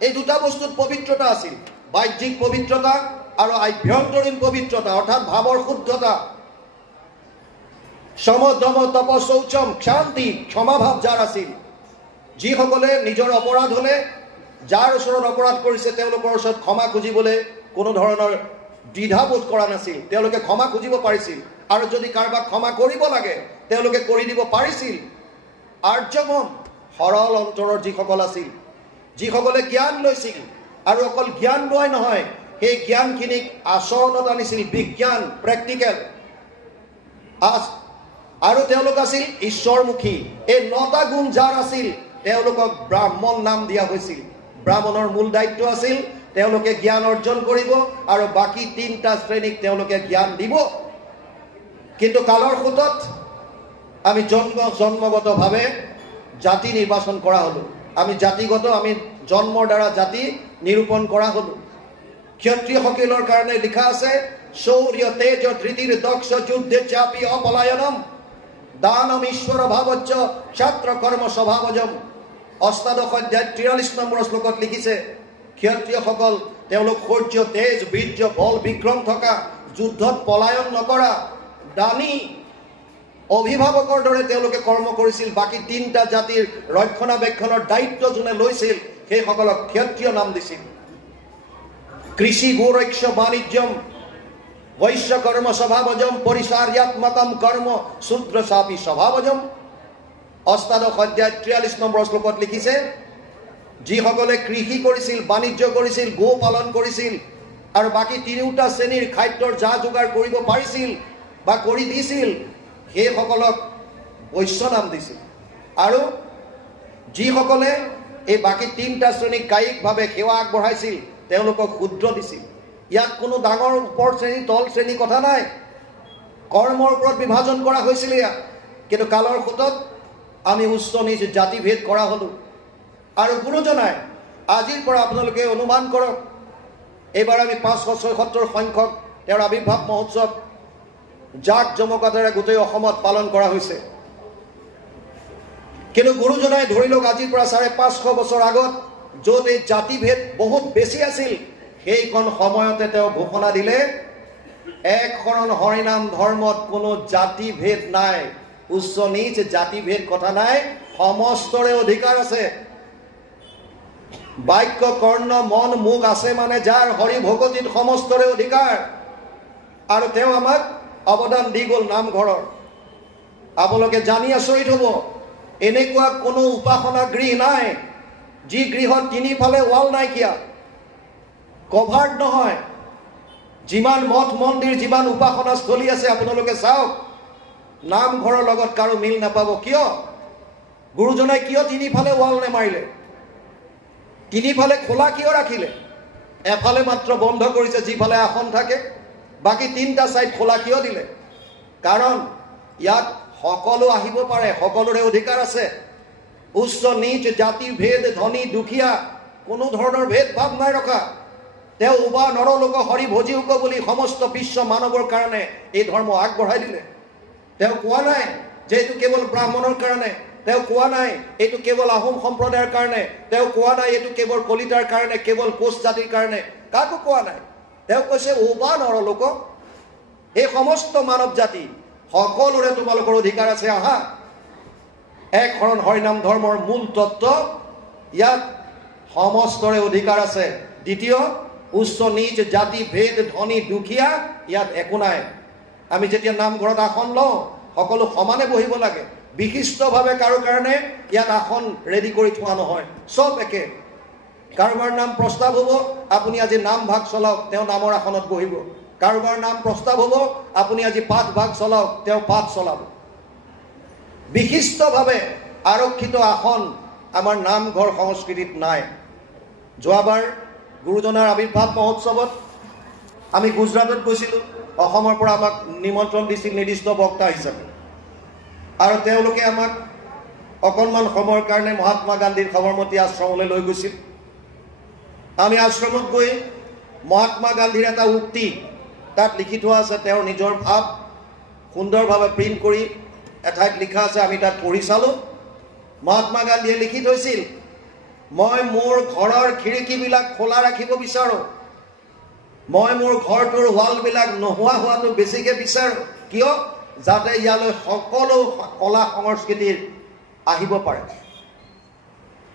এই দুটা বস্তুত পবিত্ৰতা আছিল, বাহ্যিক পবিত্ৰতা আৰু আভ্যন্তৰীণ পবিত্ৰতা, অৰ্থাৎ ভাৱৰ শুদ্ধতা। সম দম তপ শৌচম শান্তি ক্ষমাভাৱ যাৰ আছিল, যিসকলে নিজৰ অপৰাধ হলে যাৰ ওচৰত অপৰাধ কৰিছে তেওঁলোকৰ ওচৰত ক্ষমা খুজিবলৈ কোনো ধৰণৰ দ্বিধাবোধ কৰা নাছিল, তেওঁলোকে ক্ষমা খুজিব পাৰিছিল, আৰু যদি কাৰোবাক ক্ষমা কৰিব লাগে তেওঁলোকে কৰি দিব পাৰিছিল। আৰ্যমম সৰল অন্তৰৰ যিসকল আছিল, যিসকলে জ্ঞান লৈছিল, আৰু অকল জ্ঞান লোৱাই নহয়, সেই জ্ঞানখিনিক আচৰণত আনিছিল, বিজ্ঞান প্ৰেক্টিকেল। আৰু তেওঁলোক আছিল ঈশ্বৰমুখী। এই 9টা গুণ যাৰ আছিল তেওঁলোকক ব্ৰাহ্মণ নাম দিয়া হৈছিল। ব্ৰাহ্মণৰ মূল দায়িত্ব আছিল তেওঁলোকে জ্ঞান অৰ্জন কৰিব আৰু বাকী 3টা শ্ৰেণীক তেওঁলোকে জ্ঞান দিব। কিন্তু কালৰ সোঁতত আমি জন্মগতভাৱে জাতি নিৰ্বাচন কৰা হলো, আমি জাতিগত, আমি জন্মৰ দ্বাৰা জাতি নিৰূপণ কৰা হলো। ক্ষত্ৰিয়সকলৰ কাৰণে লিখা আছে শৌৰ্য তেজ ধৃতিৰ দক্ষ যুদ্ধে চাপি অপলায়নম দানম ঈশ্বৰ ভাৱজ্য ছাত্ৰ কৰ্ম স্বভাৱজম। অষ্টাদশ অধ্যায় 43 নম্বৰ শ্লোকত লিখিছে ক্ষত্ৰিয়সকল তেওঁলোক শৌৰ্য তেজ বীৰ্য বল বিক্ৰম থকা, যুদ্ধত পলায়ন নকৰা, দানী অভিভাৱকৰ দৰে তেওঁলোকে কৰ্ম কৰিছিল। বাকী 3টা জাতিৰ ৰক্ষণাবেক্ষণৰ দায়িত্ব যোনে লৈছিল সেইসকলক ক্ষত্ৰিয় নাম দিছিল। কৃষি গোৰক্ষ বাণিজ্যম বৈশ্য কৰ্ম স্বভাৱজম পৰিচাৰ্যাত্মকম কৰ্ম শূদ্ৰ চাপি স্বভাৱজম। অষ্টাদশ অধ্যায় 43 নম্বৰ শ্লোকত লিখিছে যিসকলে কৃষি কৰিছিল, বাণিজ্য কৰিছিল, গো পালন কৰিছিল, আৰু বাকী 3টা শ্ৰেণীৰ খাদ্যৰ যা যোগাৰ কৰিব পাৰিছিল বা কৰি দিছিল, সেইসকলক বৈশ্য নাম দিছিল। আৰু যিসকলে এই বাকী 3টা শ্ৰেণীক কায়িকভাৱে সেৱা আগবঢ়াইছিল তেওঁলোকক শূদ্ৰ দিছিল। ইয়াত কোনো ডাঙৰ ওপৰ শ্ৰেণী তল শ্ৰেণী কথা নাই, কৰ্মৰ ওপৰত বিভাজন কৰা হৈছিল ইয়াত। কিন্তু কালৰ সোঁতত আমি উচ্চ নিজ জাতিভেদ কৰা হলো। আৰু গুৰুজনাই আজিৰ পৰা আপোনালোকে অনুমান কৰক, এইবাৰ আমি 576 সংখ্যক তেওঁৰ আৱিৰ্ভাৱ মহোৎসৱ জাক জমকতাৰে গোটেই অসমত পালন কৰা হৈছে। কিন্তু গুৰুজনাই ধৰি লওক আজিৰ পৰা 550 বছৰ আগত য'ত এই জাতিভেদ বহুত বেছি আছিল, সেইখন সময়তে তেওঁ ঘোষণা দিলে এক শৰণ হৰিনাম ধৰ্মত কোনো জাতিভেদ নাই, উচ্চ নিচ জাতিভেদ কথা নাই, সমস্তৰে অধিকাৰ আছে। বাক্য কৰ্ণ মন মুখ আছে মানে যাৰ হৰি ভগতিত সমস্তৰে অধিকাৰ। আৰু তেওঁ আমাক অৱদান দি গ'ল নামঘৰৰ। আপোনালোকে জানি আচৰিত হ'ব, এনেকুৱা কোনো উপাসনা গৃহ নাই যি গৃহত 3ফালে ৱাল নাইকিয়া, কভাৰ্ড নহয়। যিমান মঠ মন্দিৰ, যিমান উপাসনাস্থলী আছে আপোনালোকে চাওক, নামঘৰৰ লগত কাৰো মিল নাপাব। কিয়? গুৰুজনাই কিয় 3ফালে ৱাল নেমাৰিলে? 3ফালে খোলা কিয় ৰাখিলে? এফালে মাত্ৰ বন্ধ কৰিছে যিফালে আসন থাকে, বাকী 3টা ছাইড খোলা কিয় দিলে? কাৰণ ইয়াত সকলো আহিব পাৰে, সকলোৰে অধিকাৰ আছে। উচ্চ নিচ জাতি ভেদ ধনী দুখীয়া কোনো ধৰণৰ ভেদ ভাৱ নাই ৰখা। তেওঁ উবা নৰলোক হৰি ভজিউক বুলি সমস্ত বিশ্ব মানৱৰ কাৰণে এই ধৰ্ম আগবঢ়াই দিলে। তেওঁ কোৱা নাই যে এইটো কেৱল ব্ৰাহ্মণৰ কাৰণে, তেওঁ কোৱা নাই এইটো কেৱল আহোম সম্প্ৰদায়ৰ কাৰণে, তেওঁ কোৱা নাই এইটো কেৱল কলিতাৰ কাৰণে, কেৱল কোচ জাতিৰ কাৰণে, কাকো কোৱা নাই। তেওঁ কৈছে উবা নৰলোক, এই সমস্ত মানৱ জাতি সকলোৰে তোমালোকৰ অধিকাৰ আছে। আহা, এক শৰণ হৰিনাম ধৰ্মৰ মূল তত্ত্ব ইয়াত সমস্তৰে অধিকাৰ আছে। দ্বিতীয়, উচ্চ নিচ জাতি ভেদ ধনী দুখীয়া ইয়াত একো নাই। আমি যেতিয়া নামঘৰত আসন লওঁ সকলো সমানে বহিব লাগে, বিশিষ্টভাৱে কাৰো কাৰণে ইয়াত আসন ৰেডি কৰি থোৱা নহয়, চব একে। কাৰোবাৰ নাম প্ৰস্তাৱ হ'ব, আপুনি আজি নাম ভাগ চলাওক, তেওঁ নামৰ আসনত বহিব। কাৰোবাৰ নাম প্ৰস্তাৱ হ'ব, আপুনি আজি পাঠ ভাগ চলাওক, তেওঁ পাঠ চলাব। বিশিষ্টভাৱে আৰক্ষিত আসন আমাৰ নামঘৰ সংস্কৃতিত নাই। যোৱাবাৰ গুৰুজনাৰ আৱিৰ্ভাৱ মহোৎসৱত আমি গুজৰাটত গৈছিলোঁ, অসমৰ পৰা আমাক নিমন্ত্ৰণ দিছিল নিৰ্দিষ্ট বক্তা হিচাপে, আৰু তেওঁলোকে আমাক অকণমান সময়ৰ কাৰণে মহাত্মা গান্ধীৰ সবৰমতী আশ্ৰমলৈ লৈ গৈছিল। আমি আশ্ৰমত গৈ মহাত্মা গান্ধীৰ এটা উক্তি তাত লিখি থোৱা আছে, তেওঁৰ নিজৰ ভাৱ সুন্দৰভাৱে প্ৰিণ্ট কৰি এঠাইত লিখা আছে, আমি তাত পঢ়ি চালোঁ। মহাত্মা গান্ধীয়ে লিখি থৈছিল, মই মোৰ ঘৰৰ খিৰিকীবিলাক খোলা ৰাখিব বিচাৰোঁ, মই মোৰ ঘৰটোৰ ৱালবিলাক নোহোৱা হোৱাটো বেছিকৈ বিচাৰোঁ। কিয়? যাতে ইয়ালৈ সকলো কলা সংস্কৃতিৰ আহিব পাৰে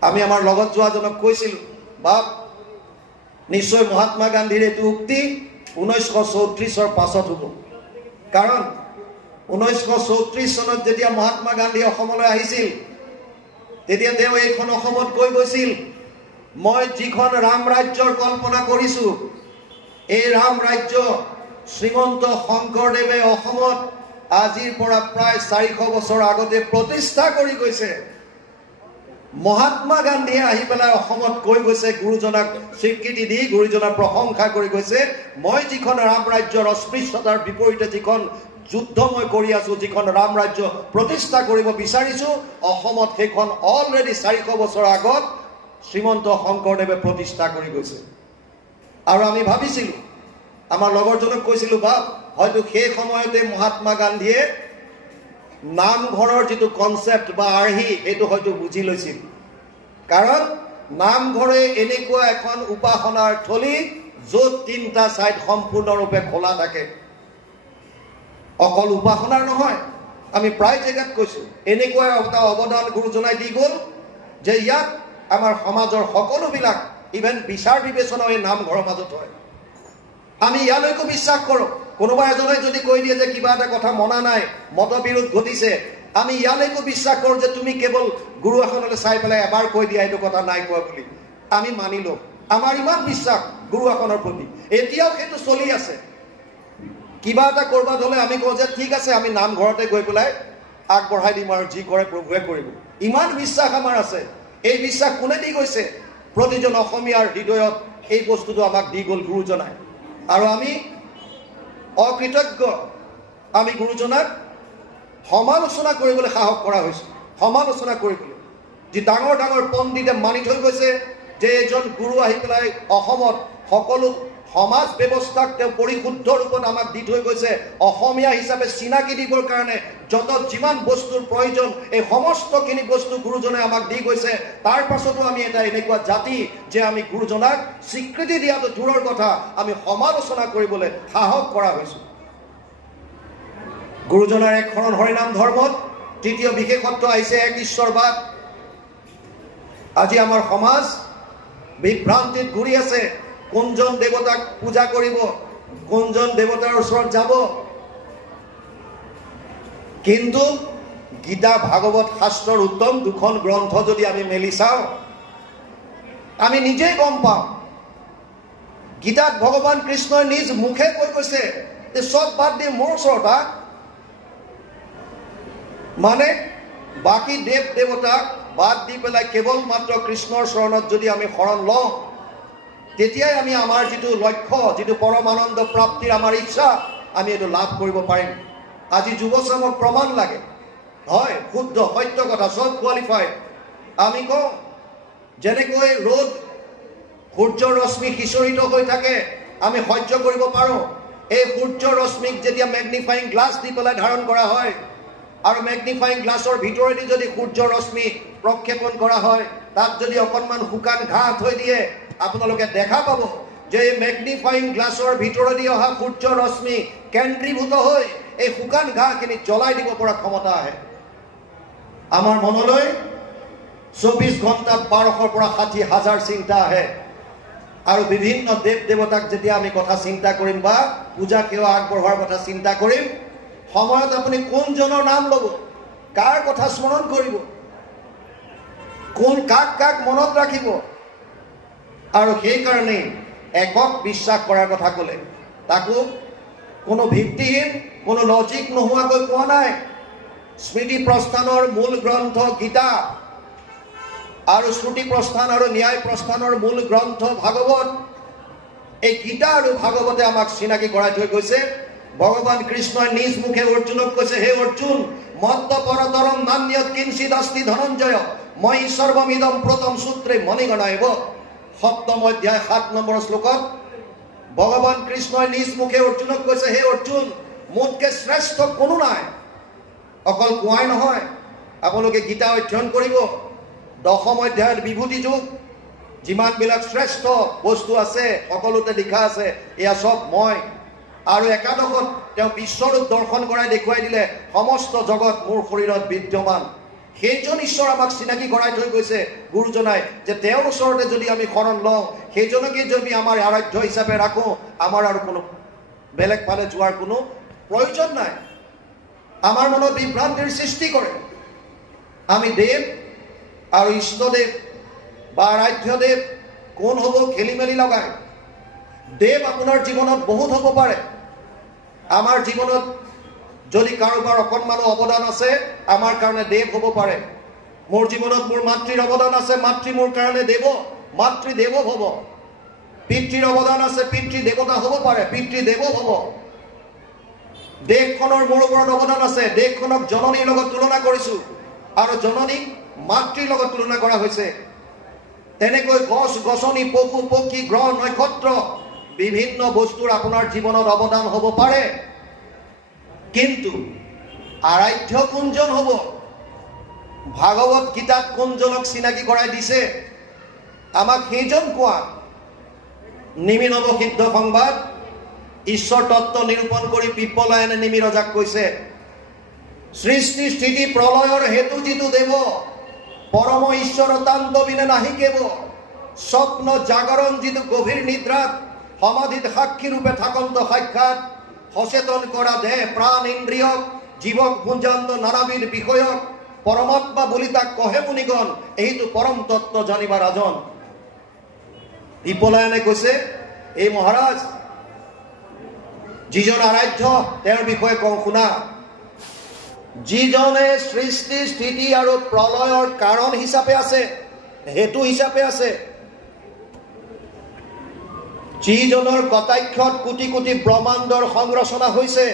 আমি আমাৰ লগত যোৱাজনক কৈছিলোঁ বাপ নিশ্চয় মহাত্মা গান্ধীৰ এইটো উক্তি 1934 পাছত হ'ব কাৰণ 1934 চনত যেতিয়া মহাত্মা গান্ধী অসমলৈ আহিছিল তেতিয়া তেওঁ এইখন অসমত কৈ গৈছিল মই যিখন ৰাম ৰাজ্যৰ কল্পনা কৰিছোঁ এই ৰাম ৰাজ্য শ্ৰীমন্ত শংকৰদেৱে অসমত আজিৰ পৰা প্ৰায় 400 বছৰ আগতে প্ৰতিষ্ঠা কৰি গৈছে মহাত্মা গান্ধীয়ে আহি পেলাই অসমত কৈ গৈছে গুৰুজনাক স্বীকৃতি দি গুৰুজনাৰ প্ৰশংসা কৰি গৈছে মই যিখন ৰাম ৰাজ্যৰ অস্পৃশ্যতাৰ বিপৰীতে যিখন যুদ্ধ মই কৰি আছো যিখন ৰাম ৰাজ্য প্ৰতিষ্ঠা কৰিব বিচাৰিছো অসমত সেইখন অলৰেডি 400 বছৰ আগত শ্ৰীমন্ত শংকৰদেৱে প্ৰতিষ্ঠা কৰি গৈছে আৰু আমি ভাবিছিলো আমাৰ লগৰজনক কৈছিলো বাপ হয়তো সেই সময়তে মহাত্মা গান্ধীয়ে নামঘৰৰ যিটো কনসেপ্ট বা আৰ্হি এইটো হয়তো বুজি লৈছিল কাৰণ নামঘৰে এনেকুৱা এখন উপাসনাৰ থলী য'ত তিনটা সাইড সম্পূৰ্ণৰূপে খোলা থাকে অকল উপাসনাৰ নহয় আমি প্ৰায় জেগাত কৈছো এনেকুৱা এটা অৱদান গুৰুজনাই দি গ'ল যে ইয়াত আমাৰ সমাজৰ সকলোবিলাক ইভেন বিচাৰ বিবেচনা এই নামঘৰৰ মাজত হয় আমি ইয়ালৈকো বিশ্বাস কৰোঁ কোনোবা এজনে যদি কৈ দিয়ে যে কিবা এটা কথা মনা নাই মতবিৰোধ ঘটিছে আমি ইয়ালৈকো বিশ্বাস কৰোঁ যে তুমি কেৱল গুৰু আসনলৈ চাই পেলাই এবাৰ কৈ দিয়া এইটো কথা নাই কোৱা বুলি আমি মানিলো আমাৰ ইমান বিশ্বাস গুৰু আসনৰ প্ৰতি এতিয়াও সেইটো চলি আছে কিবা এটা কৰবাত হলে আমি কওঁ যে ঠিক আছে আমি নামঘৰতে গৈ পেলাই আগবঢ়াই দিম আৰু যি কৰে প্ৰভুৱে কৰিব ইমান বিশ্বাস আমাৰ আছে এই বিশ্বাস কোনে দি গৈছে প্ৰতিজন অসমীয়াৰ হৃদয়ত এই বস্তুটো আমাক দি গ'ল গুৰুজনাই আৰু আমি অকৃতজ্ঞ আমি গুৰুজনাক সমালোচনা কৰিবলৈ সাহস কৰা হৈছে সমালোচনা কৰিবলৈ যি ডাঙৰ ডাঙৰ পণ্ডিতে মানি থৈ গৈছে যে এজন গুৰু আহি পেলাই অসমত সকলো সমাজ ব্যৱস্থাক তেওঁ পৰিশুদ্ধ ৰূপত আমাক দি থৈ গৈছে অসমীয়া হিচাপে চিনাকি দিবৰ কাৰণে যত যিমান বস্তুৰ প্ৰয়োজন এই সমস্তখিনি বস্তু গুৰুজনে আমাক দি গৈছে তাৰ পাছতো আমি এটা এনেকুৱা জাতি যে আমি গুৰুজনাক স্বীকৃতি দিয়াটো দূৰৰ কথা আমি সমালোচনা কৰিবলৈ সাহস কৰা হৈছো গুৰুজনাৰ এক শৰণ হৰিনাম ধৰ্মত তৃতীয় বিশেষত্ব আহিছে এক ঈশ্বৰবাদ আজি আমাৰ সমাজ বিভ্ৰান্তিত ঘূৰি আছে কোনজন দেৱতাক পূজা কৰিব কোনজন দেৱতাৰ ওচৰত যাব কিন্তু গীতা ভাগৱত শাস্ত্ৰৰ উত্তম দুখন গ্ৰন্থ যদি আমি মেলি চাওঁ আমি নিজেই গম পাওঁ গীতাত ভগৱান কৃষ্ণই নিজ মুখে কৈ কৈছে যে সব বাদ দি মোৰ ওচৰত মানে বাকি দেৱ দেৱতাক বাদ দি পেলাই কেৱল মাত্ৰ কৃষ্ণৰ চৰণত যদি আমি শৰণ লওঁ তেতিয়াই আমি আমাৰ যিটো লক্ষ্য যিটো পৰমানন্দ প্ৰাপ্তিৰ আমাৰ ইচ্ছা আমি এইটো লাভ কৰিব পাৰিম আজি যুৱচামক প্ৰমাণ লাগে হয় শুদ্ধ সত্য কথা সব কোৱালিফাইড আমি কওঁ যেনেকৈ ৰ'দ সূৰ্যৰ ৰশ্মি সিঁচৰিত হৈ থাকে আমি সহ্য কৰিব পাৰোঁ এই সূৰ্যৰ ৰশ্মিক যেতিয়া মেগনিফাইং গ্লাছ দি পেলাই ধাৰণ কৰা হয় আৰু মেগনিফাইং গ্লাছৰ ভিতৰেদি যদি সূৰ্যৰ ৰশ্মি প্ৰক্ষেপণ কৰা হয় তাত যদি অকণমান শুকান ঘাঁহ থৈ দিয়ে আপোনালোকে দেখা পাব যে মেগনিফাইং গ্লাছৰ ভিতৰেদি অহা সূৰ্যৰ ৰশ্মি কেন্দ্ৰীভূত হৈ এই শুকান ঘাঁহখিনি জ্বলাই দিব পৰা ক্ষমতা আহে আমাৰ মনলৈ 24 ঘণ্টাত 1200 পৰা 60,000 চিন্তা আহে আৰু বিভিন্ন দেৱ দেৱতাক যেতিয়া আমি কথা চিন্তা কৰিম বা পূজা সেৱা আগবঢ়োৱাৰ কথা চিন্তা কৰিম সময়ত আপুনি কোনজনৰ নাম ল'ব কাৰ কথা স্মৰণ কৰিব কোন কাক কাক মনত ৰাখিব আৰু সেই কাৰণে একক বিশ্বাস কৰাৰ কথা ক'লে তাকো কোনো ভিত্তিহীন কোনো লজিক নোহোৱাকৈ কোৱা নাই স্মৃতি প্ৰস্থানৰ মূল গ্ৰন্থ গীতা আৰু শ্ৰুতি প্ৰস্থান আৰু ন্যায় প্ৰস্থানৰ মূল গ্ৰন্থ ভাগৱত এই গীতা আৰু ভাগৱতে আমাক চিনাকি কৰাই থৈ গৈছে ভগৱান কৃষ্ণই নিজ মুখে অৰ্জুনক কৈছে হে অৰ্জুন মত্ত পৰতৰম নান্যত কিঞ্চিৎ অস্তি ধনঞ্জয় মই সৰ্বমিদম প্ৰথম সূত্ৰে মণিগণায়ব সপ্তম অধ্যায় 7 নম্বৰ শ্লোকত ভগৱান কৃষ্ণই নিজ মুখে অৰ্জুনক কৈছে হে অৰ্জুন মোতকৈ শ্ৰেষ্ঠ কোনো নাই অকল কোৱাই নহয় আপোনালোকে গীতা অধ্যয়ন কৰিব 10ম অধ্যায়ত বিভূতি যুগ যিমানবিলাক শ্ৰেষ্ঠ বস্তু আছে সকলোতে লিখা আছে এয়া সব মই আৰু একাদশত তেওঁ বিশ্বৰূপ দৰ্শন কৰাই দেখুৱাই দিলে সমস্ত জগত মোৰ শৰীৰত বিদ্যমান। সেইজন ঈশ্বৰ আমাক চিনাকি কৰাই থৈ গৈছে গুৰুজনাই, যে তেওঁৰ ওচৰতে যদি আমি শৰণ লওঁ, সেইজনকে যদি আমাৰ আৰাধ্য হিচাপে ৰাখোঁ, আমাৰ আৰু কোনো বেলেগ ফালে যোৱাৰ কোনো প্ৰয়োজন নাই। আমাৰ মনত বিভ্ৰান্তিৰ সৃষ্টি কৰে। আমি দেৱ আৰু ইষ্টদেৱ বা আৰাধ্যদেৱ কোন হ'ব খেলি মেলি লগায়। দেৱ আপোনাৰ জীৱনত বহুত হ'ব পাৰে। আমাৰ জীৱনত যদি কাৰোবাৰ অকণমানো অৱদান আছে, আমাৰ কাৰণে দেৱ হ'ব পাৰে। মোৰ জীৱনত মোৰ মাতৃৰ অৱদান আছে, মাতৃ মোৰ কাৰণে দেৱ, মাতৃ দেৱ হ'ব। পিতৃৰ অৱদান আছে, পিতৃ দেৱতা হ'ব পাৰে, পিতৃ দেৱ হ'ব। দেশখনৰ মোৰ ওপৰত অৱদান আছে, দেশখনক জননীৰ লগত তুলনা কৰিছোঁ আৰু জননীক মাতৃৰ লগত তুলনা কৰা হৈছে। তেনেকৈ গছ গছনি, পশু পক্ষী, গ্ৰহ নক্ষত্ৰ, বিভিন্ন বস্তুৰ আপোনাৰ জীৱনত অৱদান হ'ব পাৰে। কিন্তু আৰাধ্য কোনজন হ'ব? ভাগৱত গীতাত কোনজনক চিনাকি কৰাই দিছে আমাক সেইজন কোৱা। নিমিনৱ সিদ্ধ সংবাদ ঈশ্বৰ তত্ত্ব নিৰূপণ কৰি পিপলায়নে নিমি ৰজাক কৈছে, সৃষ্টি স্থিতি প্ৰলয়ৰ হেতু যিটো দেৱ, পৰম ঈশ্বৰ তাণ্ডবিনে নাহিকেব। স্বপ্ন জাগৰণ যিটো গভীৰ নিদ্ৰাত, সমাধিত সাক্ষী ৰূপে থাকন্ত সাক্ষাৎ। সচেতন কৰা দেহ প্ৰাণ ইন্দ্ৰিয়ক, জীৱক পুঞ্জান্ত নানাবিধ বিষয়ক। পৰমাত্মা বুলি তাক কহে মুনিগণ, এইটো পৰম তত্ত্ব জানিবা ৰাজন। পিপলায়নে কৈছে, এই মহাৰাজ, যিজন আৰাধ্য তেওঁৰ বিষয়ে কওঁ শুনা। যিজনে সৃষ্টি স্থিতি আৰু প্ৰলয়ৰ কাৰণ হিচাপে আছে, হেতু হিচাপে আছে, যিজনৰ কটাক্ষত কোটি কোটি ব্ৰহ্মাণ্ডৰ সংৰচনা হৈছে,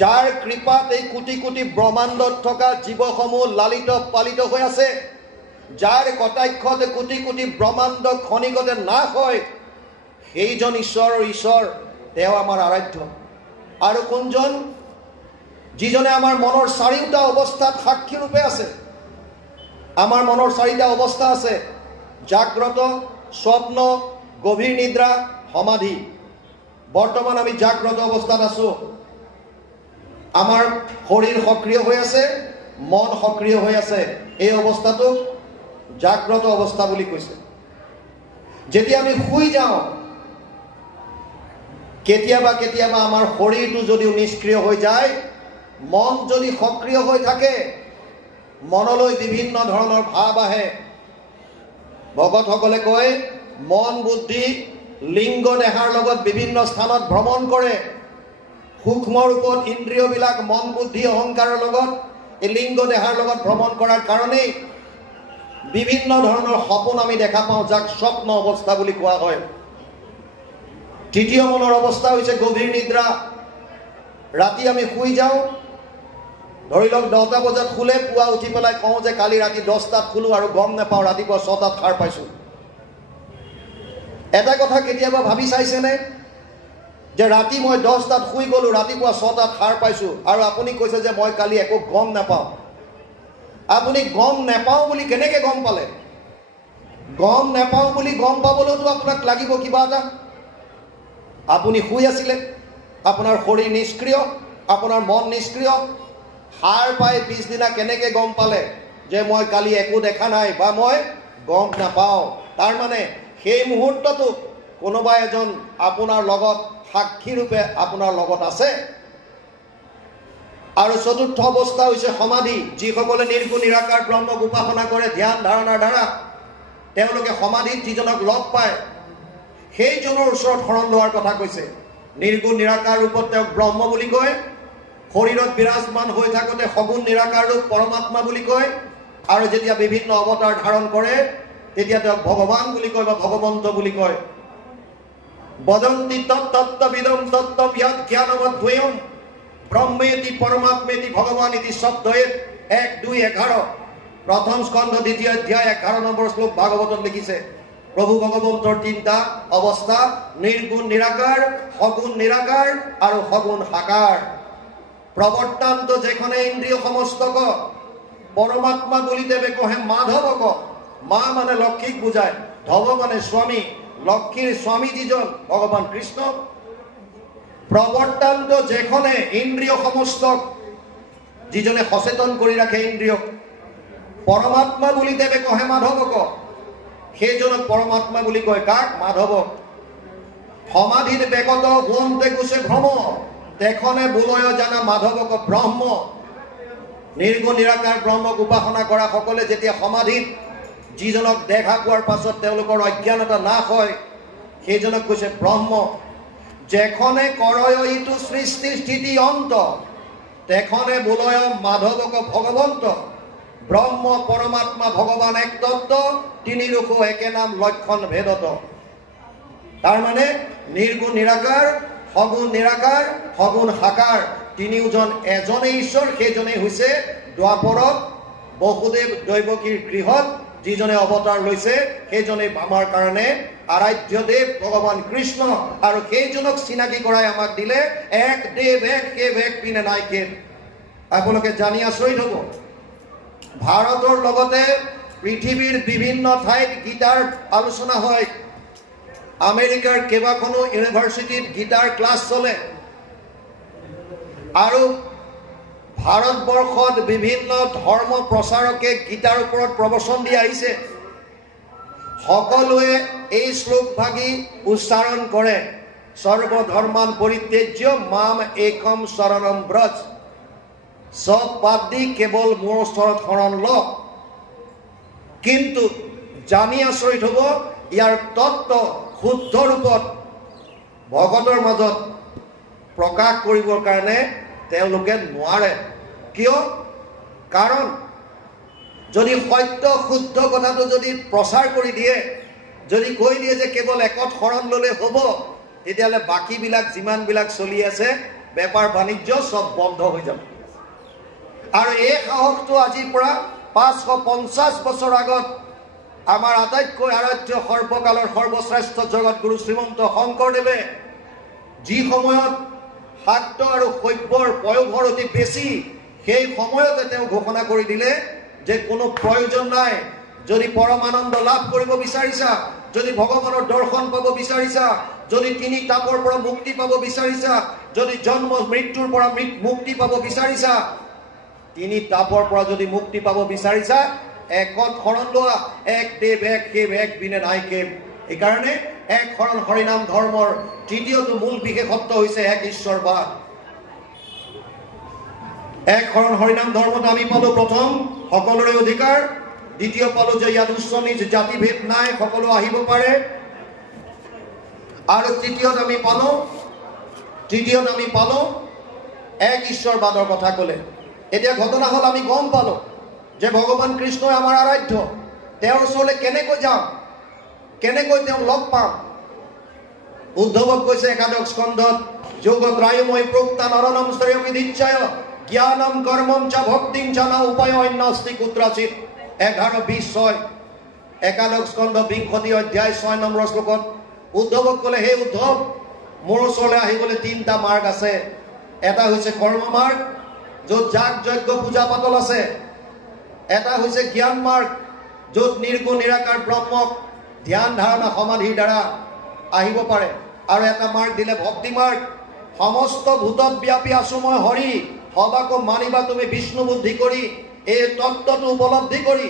যাৰ কৃপাত এই কোটি কোটি ব্ৰহ্মাণ্ডত থকা জীৱসমূহ লালিত পালিত হৈ আছে, যাৰ কটাক্ষত কোটি কোটি ব্ৰহ্মাণ্ড ক্ষণিকতে নাশ হয়, সেইজন ঈশ্বৰৰ ঈশ্বৰ, তেওঁ আমাৰ আৰাধ্য। আৰু কোনজন? যিজনে আমাৰ মনৰ চাৰিওটা অৱস্থাত সাক্ষী ৰূপে আছে। আমাৰ মনৰ চাৰিটা অৱস্থা আছে: জাগ্ৰত, স্বপ্ন, গভীৰ নিদ্ৰা, সমাধি। বৰ্তমান আমি জাগ্ৰত অৱস্থাত আছো। আমাৰ শৰীৰ সক্ৰিয় হৈ আছে, মন সক্ৰিয় হৈ আছে। এই অৱস্থাটোক জাগ্ৰত অৱস্থা বুলি কৈছে। যেতিয়া আমি শুই যাওঁ, কেতিয়াবা কেতিয়াবা আমাৰ শৰীৰটো যদিও নিষ্ক্ৰিয় হৈ যায়, মন যদি সক্ৰিয় হৈ থাকে, মনলৈ বিভিন্ন ধৰণৰ ভাৱ আহে। ভকতসকলে কয়, মন বুদ্ধি লিংগ দেহাৰ লগত বিভিন্ন স্থানত ভ্ৰমণ কৰে। সূক্ষ্ম ৰূপত ইন্দ্ৰিয়বিলাক মন বুদ্ধি অহংকাৰৰ লগত, এই লিংগ দেহাৰ লগত ভ্ৰমণ কৰাৰ কাৰণেই বিভিন্ন ধৰণৰ সপোন আমি দেখা পাওঁ, যাক স্বপ্ন অৱস্থা বুলি কোৱা হয়। তৃতীয় মনৰ অৱস্থা হৈছে গভীৰ নিদ্ৰা। ৰাতি আমি শুই যাওঁ, ধৰি লওক 10টা বজাত শুলে, পুৱা উঠি পেলাই কওঁ যে কালি ৰাতি 10টাত শুলো আৰু গম নাপাওঁ ৰাতিপুৱা 6টাত সাৰ পাইছোঁ। এটা কথা কেতিয়াবা ভাবি চাইছেনে যে ৰাতি মই 10টাত শুই গ'লোঁ, ৰাতিপুৱা 6টাত সাৰ পাইছোঁ, আৰু আপুনি কৈছে যে মই কালি একো গম নাপাওঁ। আপুনি গম নাপাওঁ বুলি কেনেকৈ গম পালে? গম নাপাওঁ বুলি গম পাবলৈতো আপোনাক লাগিব কিবা এটা। আপুনি শুই আছিলে, আপোনাৰ শৰীৰ নিষ্ক্ৰিয়, আপোনাৰ মন নিষ্ক্ৰিয়। সাৰ পাই পিছদিনা কেনেকৈ গম পালে যে মই কালি একো দেখা নাই বা মই গম নাপাওঁ? তাৰমানে সেই মুহূৰ্তটো কোনোবা এজন আপোনাৰ লগত সাক্ষী ৰূপে আপোনাৰ লগত আছে। আৰু চতুৰ্থ অৱস্থা হৈছে সমাধি। যিসকলে নিৰ্গুণ নিৰাকাৰ ব্ৰহ্মক উপাসনা কৰে ধ্যান ধাৰণাৰ দ্বাৰা, তেওঁলোকে সমাধিত যিজনক লগ পায়, সেইজনৰ ওচৰত শৰণ লোৱাৰ কথা কৈছে। নিৰ্গুণ নিৰাকাৰ ৰূপত তেওঁক ব্ৰহ্ম বুলি কয়। শৰীৰত বিৰাজমান হৈ থাকোঁতে সগুণ নিৰাকাৰ ৰূপ পৰমাত্মা বুলি কয়। আৰু যেতিয়া বিভিন্ন অৱতাৰ ধাৰণ কৰে, তেতিয়া তেওঁক ভগৱান বুলি কয় বা ভগৱন্ত বুলি কয়। বদন্তি তত্ত্ববিদম তত্ত্বব্যাদ জ্ঞানমদ্বয়ম ব্ৰহ্মেতি পৰমাত্মেতি ভগৱান ইতি শব্দয়ে 1, 2, 11 প্ৰথম স্কন্ধ 2য় অধ্যায় 11 নম্বৰ শ্লোক ভাগৱতত লিখিছে। প্ৰভু ভগৱন্তৰ 3টা অৱস্থা: নিৰ্গুণ নিৰাকাৰ, সগুণ নিৰাকাৰ আৰু সগুণ সাকাৰ। প্ৰৱৰ্তান্ত যেখনে ইন্দ্ৰিয় সমস্তক, পৰমাত্মা বুলি দেৱে কহে মাধৱক। মা মানে লক্ষ্মীক বুজায়, ধৱ মানে স্বামী। লক্ষ্মীৰ স্বামী যিজন ভগৱান কৃষ্ণ, প্ৰৱৰ্তান্ত যেখনে ইন্দ্ৰিয় সমস্তক যিজনে সচেতন কৰি ৰাখে ইন্দ্ৰিয়ক পৰমাত্মা বুলি দেৱে কহে মাধৱক সেইজনক পৰমাত্মা বুলি কয় কাক মাধৱক সমাধিত বেকত হুৱন্তে গুছে ভ্ৰম তেখনে বুলয় জানা মাধৱক ব্ৰহ্ম নিৰ্গুণ নিৰাকাৰ ব্ৰহ্মক উপাসনা কৰা সকলে যেতিয়া সমাধিত যিজনক দেখা পোৱাৰ পাছত তেওঁলোকৰ অজ্ঞানতা নাশ হয় সেইজনক কৈছে ব্ৰহ্ম যেখনে কৰয় ইটো সৃষ্টি স্থিতি অন্ত তেখনে বুলয় মাধৱক ভগৱন্ত ব্ৰহ্ম পৰমাত্মা ভগৱান এক তত্ত্ব তিনি ৰূপ একে নাম লক্ষণ ভেদত তাৰ মানে নিৰ্গুণ নিৰাকাৰ সগুণ নিৰাকাৰ সগুণ সাকাৰ তিনিওজন এজনেই ঈশ্বৰ সেইজনেই হৈছে দ্বাপৰত বসুদেৱ দৈৱকীৰ গৃহত যিজনে অৱতাৰ লৈছে সেইজনে আমাৰ কাৰণে আৰাধ্য দেৱ ভগৱান কৃষ্ণ আৰু সেইজনক চিনাকি কৰাই আমাক দিলে এক দেৱ এক কেৱ এক পিনে নাই কেৱ আপোনালোকে জানি আচৰিত হ'ব ভাৰতৰ লগতে পৃথিৱীৰ বিভিন্ন ঠাইত গীতাৰ আলোচনা হয় আমেৰিকাৰ কেইবাখনো ইউনিভাৰ্চিটিত গীতাৰ ক্লাছ চলে আৰু ভাৰতবৰ্ষত বিভিন্ন ধৰ্ম প্ৰচাৰকে গীতাৰ ওপৰত প্ৰবচন দি আহিছে সকলোৱে এই শ্লোক ভাগি উচ্চাৰণ কৰে সৰ্বধৰ্মান পৰিত্যাজ্য মাম একম শৰণম ব্ৰজ সব বাদ দি কেৱল মোৰ ওচৰত শৰণ ল কিন্তু জানি আচৰিত হ'ব ইয়াৰ তত্ত্ব শুদ্ধ ৰূপত ভগতৰ মাজত প্ৰকাশ কৰিবৰ কাৰণে তেওঁলোকে নোৱাৰে কিয় কাৰণ যদি সত্য শুদ্ধ কথাটো যদি প্ৰচাৰ কৰি দিয়ে যদি কৈ দিয়ে যে কেৱল একত শৰণ ল'লে হ'ব তেতিয়াহ'লে বাকীবিলাক যিমানবিলাক চলি আছে বেপাৰ বাণিজ্য সব বন্ধ হৈ যাব আৰু এই সাহসটো আজিৰ পৰা 550 বছৰ আগত আমাৰ আটাইতকৈ আৰাধ্য সৰ্বকালৰ সৰ্বশ্ৰেষ্ঠ জগতগুৰু শ্ৰীমন্ত শংকৰদেৱে যি সময়ত শাক্ত আৰু শৈৱৰ প্ৰয়োভৰ অতি বেছি সেই সময়তে তেওঁ ঘোষণা কৰি দিলে যে কোনো প্ৰয়োজন নাই যদি পৰমানন্দ লাভ কৰিব বিচাৰিছা যদি ভগৱানৰ দৰ্শন পাব বিচাৰিছা যদি তিনি তাপৰ পৰা মুক্তি পাব বিচাৰিছা যদি জন্ম মৃত্যুৰ পৰা মুক্তি পাব বিচাৰিছা তিনি তাপৰ পৰা যদি মুক্তি পাব বিচাৰিছা একত শৰণ লোৱা এক দেৱ এক কেৱ এক বিনে নাই কেৱ এইকাৰণে এক শৰণ হৰিনাম ধৰ্মৰ তৃতীয়টো মূল বিশেষত্ব হৈছে এক ঈশ্বৰবাদ এক শৰণ হৰিনাম ধৰ্মত আমি পালো প্ৰথম সকলোৰে অধিকাৰ দ্বিতীয় পালো যে ইয়াত উচ্চ নিজ জাতিভেদ নাই সকলো আহিব পাৰে আৰু তৃতীয়ত আমি পালো এক ঈশ্বৰবাদৰ কথা ক'লে এতিয়া ঘটনা হ'ল আমি গম পালো যে ভগৱান কৃষ্ণই আমাৰ আৰাধ্য তেওঁৰ ওচৰলৈ কেনেকৈ যাম কেনেকৈ তেওঁ লগ পাম উদ্ধৱক কৈছে একাদশ স্কন্ধত যোগত্ৰায়ময় প্ৰোক্তা নৰনম শ্ৰেয়বিদিচ্ছায় জ্ঞানম কৰ্মম চ ভক্তিম চ ন উপায় অন্যস্তি কুত্ৰাচিত 11:20 একাদশ স্কন্ধ 20 অধ্যায় 6 নম্বৰ শ্লোকত উদ্ধৱক ক'লে হে উদ্ধৱ মোৰ ওচৰলৈ আহিবলৈ তিনিটা মাৰ্গ আছে এটা হৈছে কৰ্ম মাৰ্গ য'ত যাগ যজ্ঞ পূজা পাতল আছে এটা হৈছে জ্ঞান মাৰ্গ য'ত নিৰ্গুণ নিৰাকাৰ ব্ৰহ্মক ধ্যান ধাৰণা সমাধিৰ দ্বাৰা আহিব পাৰে আৰু এটা মাৰ্গ দিলে ভক্তি মাৰ্গ সমস্ত ভূতত ব্যাপী আছো মই হৰি সবাকো মানিবা তুমি বিষ্ণু বুদ্ধি কৰি এই তত্ত্বটো উপলব্ধি কৰি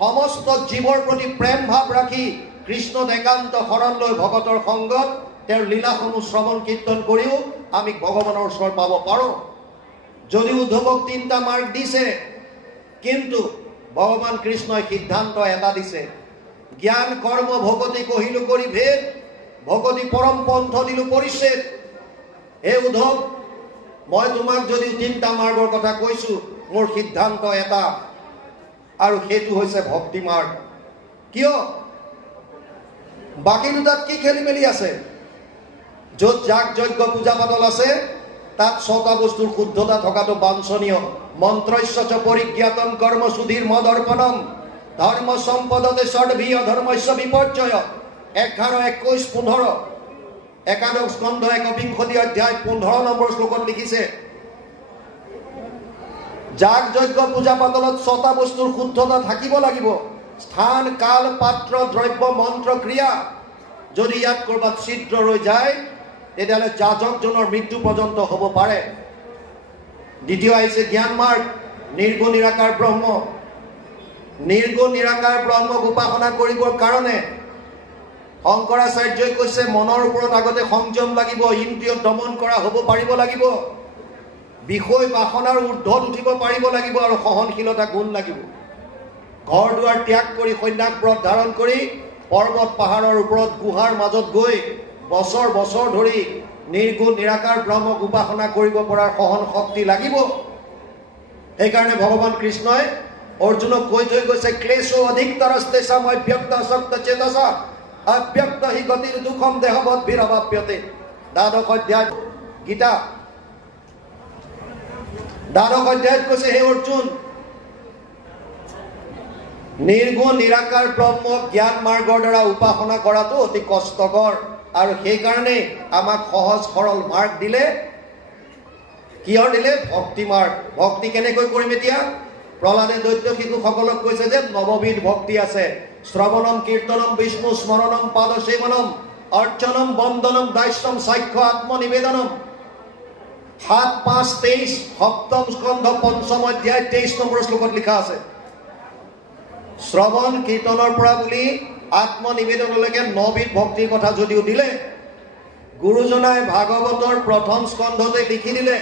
সমস্ত জীৱৰ প্ৰতি প্ৰেম ভাৱ ৰাখি কৃষ্ণত একান্ত শৰণ লৈ ভগতৰ সংগত তেওঁৰ লীলাসমূহ শ্ৰৱণ কীৰ্তন কৰিও আমি ভগৱানৰ ওচৰ পাব পাৰোঁ যদি উদ্ধৱক তিনিটা মাৰ্গ দিছে কিন্তু ভগৱান কৃষ্ণই সিদ্ধান্ত এটা দিছে জ্ঞান কৰ্ম ভগতি কহিলো কৰি ভেদ ভগতি পৰম পন্থ দিলো পৰিচ্ছেদ হে উদ্ধৱ মই তোমাক যদি তিনিটা মাৰ্গৰ কথা কৈছো মোৰ সিদ্ধান্ত এটা আৰু সেইটো হৈছে ভক্তি মাৰ্গ কিয় বাকী দুটাত কি খেলি মেলি আছে য'ত যাগ যজ্ঞ পূজা পাতল আছে তাত ছটা বস্তুৰ শুদ্ধতা থকাটো বাঞ্ছনীয় মন্ত্ৰস্য চ পৰিজ্ঞাতম কৰ্ম সুধীৰ মদৰ্পণম ধৰ্ম সম্পদতে ষড়ভি অধৰ্মস্য বিপৰ্যয় 11:21-15 একাদশ স্কন্ধ 21 অধ্যায় 15 নম্বৰ শ্লোকত লিখিছে যাগ যজ্ঞ পূজা পাতলত ছটা বস্তুৰ শুদ্ধতা থাকিব লাগিব স্থান কাল পাত্ৰ দ্ৰব্য মন্ত্ৰ ক্ৰিয়া যদি ইয়াত কৰবাত ছিদ্ৰ ৰৈ যায় তেতিয়াহ'লে যাজকজনৰ মৃত্যু পৰ্যন্ত হ'ব পাৰে। দ্বিতীয় আহিছে জ্ঞান মাৰ্গ, নিৰ্গুণ নিৰাকাৰ ব্ৰহ্ম। নিৰ্গুণ নিৰাকাৰ ব্ৰহ্মক উপাসনা কৰিবৰ কাৰণে শংকৰাচাৰ্যই কৈছে মনৰ ওপৰত আগতে সংযম লাগিব, ইন্দ্ৰিয় দমন কৰা হ'ব পাৰিব লাগিব, বিষয় বাসনাৰ ঊৰ্ধত উঠিব পাৰিব লাগিব আৰু সহনশীলতা গুণ লাগিব। ঘৰ দুৱাৰ ত্যাগ কৰি সন্ন্যাস ব্ৰত ধাৰণ কৰি পৰ্বত পাহাৰৰ ওপৰত গুহাৰ মাজত গৈ বছৰ বছৰ ধৰি নিৰ্গুণ নিৰাকাৰ ব্ৰহ্মক উপাসনা কৰিব পৰাৰ সহন শক্তি লাগিব। সেইকাৰণে ভগৱান কৃষ্ণই অৰ্জুনক কৈ থৈ গৈছে ক্লেশো অধিকতৰস্তেষাম অব্যক্ত আসক্ত চেতসা অব্যক্ত হি গতিৰ দুখম দেহবৎ বিৰভাপ্যতে। দ্বাদশ অধ্যায় গীতা দ্বাদশ অধ্যায়ত কৈছে হে অৰ্জুন, নিৰ্গুণ নিৰাকাৰ ব্ৰহ্মক জ্ঞান মাৰ্গৰ দ্বাৰা উপাসনা কৰাটো অতি কষ্টকৰ, আৰু সেইকাৰণে আমাক সহজ সৰল মাৰ্গ দিলে। কিহৰ দিলে? ভক্তি মাৰ্গ। ভক্তি কেনেকৈ কৰিম এতিয়া? প্ৰহ্লাদে দৈত্য শিশুসকলক কৈছে যে নৱবিধ ভক্তি আছে। শ্ৰৱণম কীৰ্তনম বিষ্ণু স্মৰণম পাদসেৱনম অৰ্চনম বন্দনম দাস্যম সাক্ষ্য আত্মনিবেদনম। 7-5-23 সপ্তম স্কন্ধ পঞ্চম অধ্যায় 23 নম্বৰ শ্লোকত লিখা আছে। শ্ৰৱণ কীৰ্তনৰ পৰা বুলি আত্মনিবেদনলৈকে 9বিধ ভক্তিৰ কথা যদিও দিলে, গুৰুজনাই ভাগৱতৰ প্ৰথম স্কন্ধতে লিখি দিলে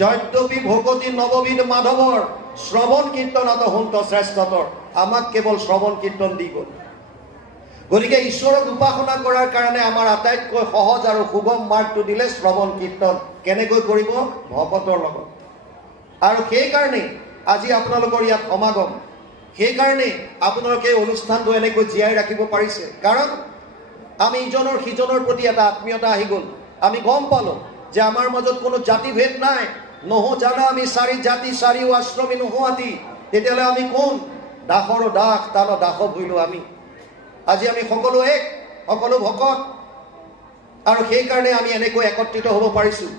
যদ্যপি ভকতি নৱবিধ মাধৱৰ শ্ৰৱণ কীৰ্তনত হন্ত শ্ৰেষ্ঠতৰ। আমাক কেৱল শ্ৰৱণ কীৰ্তন দি গ'ল। গতিকে ঈশ্বৰক উপাসনা কৰাৰ কাৰণে আমাৰ আটাইতকৈ সহজ আৰু সুগম মাৰ্গটো দিলে শ্ৰৱণ কীৰ্তন। কেনেকৈ কৰিব? ভকতৰ লগত। আৰু সেইকাৰণে আজি আপোনালোকৰ ইয়াত সমাগম, সেইকাৰণে আপোনালোকে অনুষ্ঠানটো এনেকৈ জীয়াই ৰাখিব পাৰিছে। কাৰণ আমি ইজনৰ সিজনৰ প্ৰতি এটা আত্মীয়তা আহি গ'ল। আমি গম পালোঁ যে আমাৰ মাজত কোনো জাতিভেদ নাই। নহো জানা আমি চাৰি জাতি চাৰিও আশ্ৰমী নোহোৱাতি। তেতিয়াহ'লে আমি কোন? দাসৰ দাস তাল দাস ভুইলোঁ আমি। আজি আমি সকলো এক, সকলো ভকত, আৰু সেইকাৰণে আমি এনেকৈ একত্ৰিত হ'ব পাৰিছোঁ।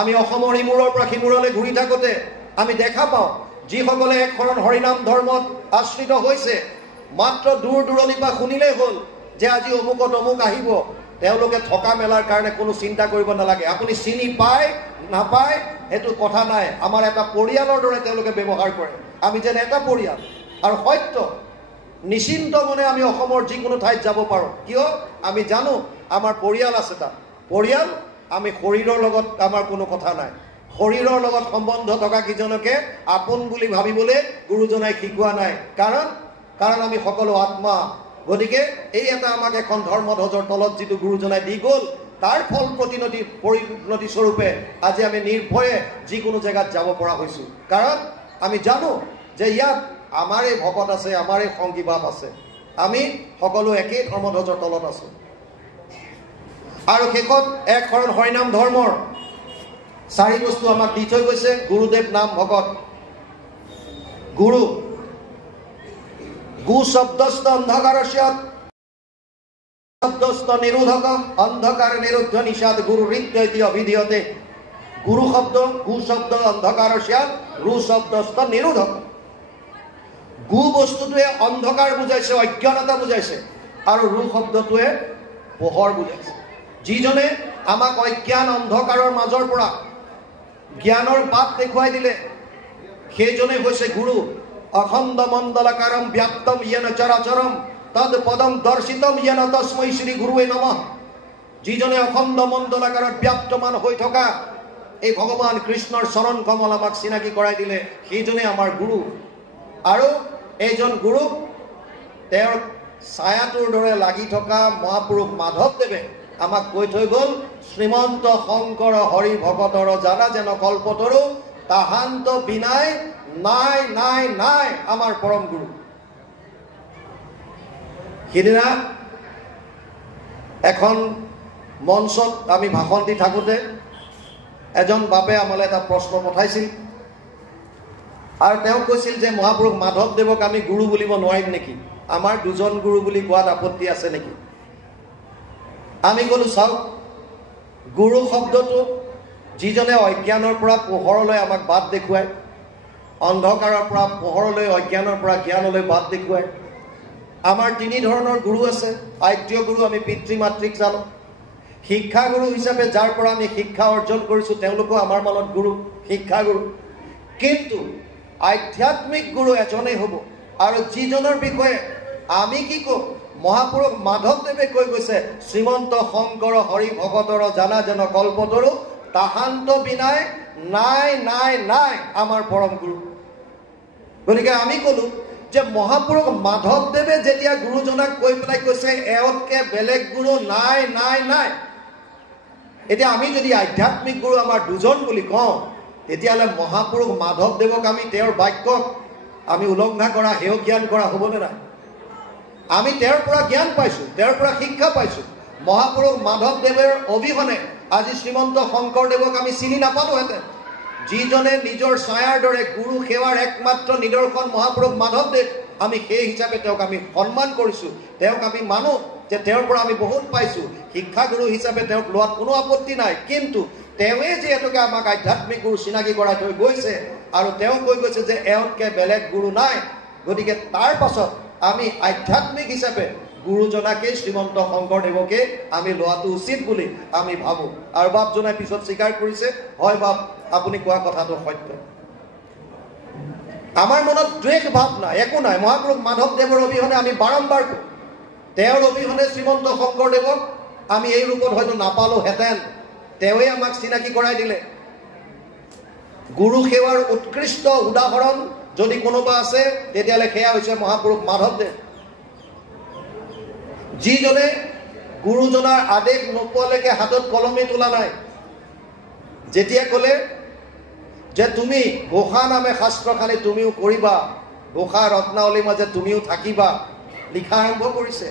আমি অসমৰ ইমূৰৰ পৰা সিমূৰলৈ ঘূৰি থাকোঁতে আমি দেখা পাওঁ যিসকলে এক শৰণ হৰিনাম ধৰ্মত আশ্ৰিত হৈছে, মাত্ৰ দূৰ দূৰণিৰ পৰা শুনিলেই হ'ল যে আজি অমুকত অমুক আহিব, তেওঁলোকে থকা মেলাৰ কাৰণে কোনো চিন্তা কৰিব নালাগে। আপুনি চিনি পায় নাপায় সেইটো কথা নাই। আমাৰ এটা পৰিয়ালৰ দৰে তেওঁলোকে ব্যৱহাৰ কৰে। আমি যেন এটা পৰিয়াল। আৰু সত্য নিশ্চিন্ত মনে আমি অসমৰ যিকোনো ঠাইত যাব পাৰোঁ। কিয়? আমি জানো আমাৰ পৰিয়াল আছে তাত। পৰিয়াল, আমি শৰীৰৰ লগত আমাৰ কোনো কথা নাই। শৰীৰৰ লগত সম্বন্ধ থকা কিজনকে আপোন বুলি ভাবিবলৈ গুৰুজনাই শিকোৱা নাই। কাৰণ আমি সকলো আত্মা। গতিকে এই এটা আমাক এখন ধৰ্মধ্বজৰ তলত যিটো গুৰুজনাই দি গ'ল, তাৰ ফল পৰিণতি স্বৰূপে আজি আমি নিৰ্ভয়ে যিকোনো জেগাত যাব পৰা হৈছোঁ। কাৰণ আমি জানো যে ইয়াত আমাৰে ভকত আছে, আমাৰে সংগী বাপ আছে। আমি সকলো একেই ধৰ্মধ্বজৰ তলত আছোঁ। আৰু শেষত এক শৰণ হৰিনাম ধৰ্মৰ 4 বস্তু আমাক দি থৈ গৈছে। গুৰুদেৱ নাম ভকত। গুৰু গু শব্দস্থ অন্ধকাৰস্যাৎ শব্দস্থ নিৰোধক অন্ধকাৰ নিৰুদ্ধ নিষাদ গুৰু ঋত্যইতি অভিধীয়তে। গুৰু শব্দ, গু শব্দ অন্ধকাৰস্যাৎ, ৰু শব্দস্থ নিৰোধক। গু বস্তুটোৱে অন্ধকাৰ বুজাইছে, অজ্ঞানতা বুজাইছে, আৰু ৰু শব্দটোৱে পোহৰ বুজাইছে। যিজনে আমাক অজ্ঞান অন্ধকাৰৰ মাজৰ পৰা জ্ঞানৰ বাট দেখুৱাই দিলে সেইজনে হৈছে গুৰু। অখণ্ড মণ্ডলাকাৰম ব্যাপ্তম য়েন চৰাচৰম তদ পদম দৰ্শিতম য়েন তস্मै শ্ৰী গুৰুৱে নমঃ। যিজনে অখণ্ড মণ্ডলাকাৰত ব্যাপ্তমান হৈ থকা এই ভগৱান কৃষ্ণৰ চৰণ কমল আমাক চিনাকি কৰাই দিলে সেইজনে আমাৰ গুৰু। আৰু এইজন গুৰুক তেওঁৰ ছায়াটোৰ দৰে লাগি থকা মহাপুৰুষ মাধৱদেৱে আমাক কৈ থৈ গ'ল শ্ৰীমন্ত শংকৰ হৰি ভকতৰ জানা যেন কল্পতৰু তাহান্ত বিনাই নাই নাই নাই আমাৰ পৰম গুৰু। সিদিনা এখন মঞ্চত আমি ভাষণ দি থাকোঁতে এজন বাপে আমালৈ এটা প্ৰশ্ন পঠাইছিল, আৰু তেওঁ কৈছিল যে মহাপুৰুষ মাধৱদেৱক আমি গুৰু বুলিব নোৱাৰিম নেকি? আমাৰ দুজন গুৰু বুলি কোৱাত আপত্তি আছে নেকি? আমি ক'লো চাওক, গুৰু শব্দটো যিজনে অজ্ঞানৰ পৰা পোহৰলৈ আমাক বাট দেখুৱায়, অন্ধকাৰৰ পৰা পোহৰলৈ, অজ্ঞানৰ পৰা জ্ঞানলৈ বাট দেখুৱায়। আমাৰ 3 ধৰণৰ গুৰু আছে। আদ্য গুৰু আমি পিতৃ মাতৃক জানো। শিক্ষাগুৰু হিচাপে যাৰ পৰা আমি শিক্ষা অৰ্জন কৰিছোঁ তেওঁলোকো আমাৰ মনত গুৰু, শিক্ষাগুৰু। কিন্তু আধ্যাত্মিক গুৰু এজনেই হ'ব, আৰু যিজনৰ বিষয়ে আমি কি ক'ম? মহাপুৰুষ মাধৱদেৱে কৈ গৈছে, শ্ৰীমন্ত শংকৰ হৰি ভকতৰ জানা যেন কল্পতৰু, তাহান্ত বিনাই নাই নাই নাই আমাৰ পৰম গুৰু। গতিকে আমি ক'লো যে মহাপুৰুষ মাধৱদেৱে যেতিয়া গুৰুজনাক কৈ পেলাই কৈছে এওঁতকে বেলেগ গুৰু নাই নাই নাই, এতিয়া আমি যদি আধ্যাত্মিক গুৰু আমাৰ দুজন বুলি কওঁ, তেতিয়াহ'লে মহাপুৰুষ মাধৱদেৱক আমি তেওঁৰ বাক্যক আমি উলংঘা কৰা, হেয় জ্ঞান কৰা হ'বনে নাই? আমি তেওঁৰ পৰা জ্ঞান পাইছোঁ, তেওঁৰ পৰা শিক্ষা পাইছোঁ। মহাপুৰুষ মাধৱদেৱৰ অবিহনে আজি শ্ৰীমন্ত শংকৰদেৱক আমি চিনি নাপালোহেঁতেন। যিজনে নিজৰ ছায়াৰ দৰে গুৰু সেৱাৰ একমাত্ৰ নিদৰ্শন মহাপুৰুষ মাধৱদেৱ, আমি সেই হিচাপে তেওঁক আমি সন্মান কৰিছোঁ, তেওঁক আমি মানো যে তেওঁৰ পৰা আমি বহুত পাইছোঁ। শিক্ষাগুৰু হিচাপে তেওঁক লোৱাত কোনো আপত্তি নাই, কিন্তু তেওঁৱে যিহেতুকে আমাক আধ্যাত্মিক গুৰু চিনাকি কৰাই থৈ গৈছে, আৰু তেওঁ কৈ গৈছে যে এওঁতকে বেলেগ গুৰু নাই, গতিকে তাৰ পাছত আমি আধ্যাত্মিক হিচাপে গুৰুজনাকেই শ্ৰীমন্ত শংকৰদেৱকে আমি লোৱাটো উচিত বুলি আমি ভাবোঁ। আৰু বাপজনাই পিছত স্বীকাৰ কৰিছে, হয় বাপ, আপুনি কোৱা কথাটো সত্য। আমাৰ মনত দ্বেষ ভাৱ নাই, একো নাই। মহাপুৰুষ মাধৱদেৱৰ অবিহনে আমি বাৰম্বাৰ কওঁ, তেওঁৰ অবিহনে শ্ৰীমন্ত শংকৰদেৱক আমি এই ৰূপত হয়তো নাপালোহেঁতেন। তেওঁৱে আমাক চিনাকি কৰাই দিলে। গুৰু সেৱাৰ উৎকৃষ্ট উদাহৰণ যদি কোনোবা আছে, তেতিয়াহ'লে সেয়া হৈছে মহাপুৰুষ মাধৱদেৱ, যিজনে গুৰুজনাৰ আদেশ নোপোৱালৈকে হাতত কলমে তোলা নাই। যেতিয়া ক'লে যে তুমি ঘোষা নামে শাস্ত্ৰখানি তুমিও কৰিবা, ঘোষা ৰত্নাৱলীৰ মাজে তুমিও থাকিবা, লিখা আৰম্ভ কৰিছে।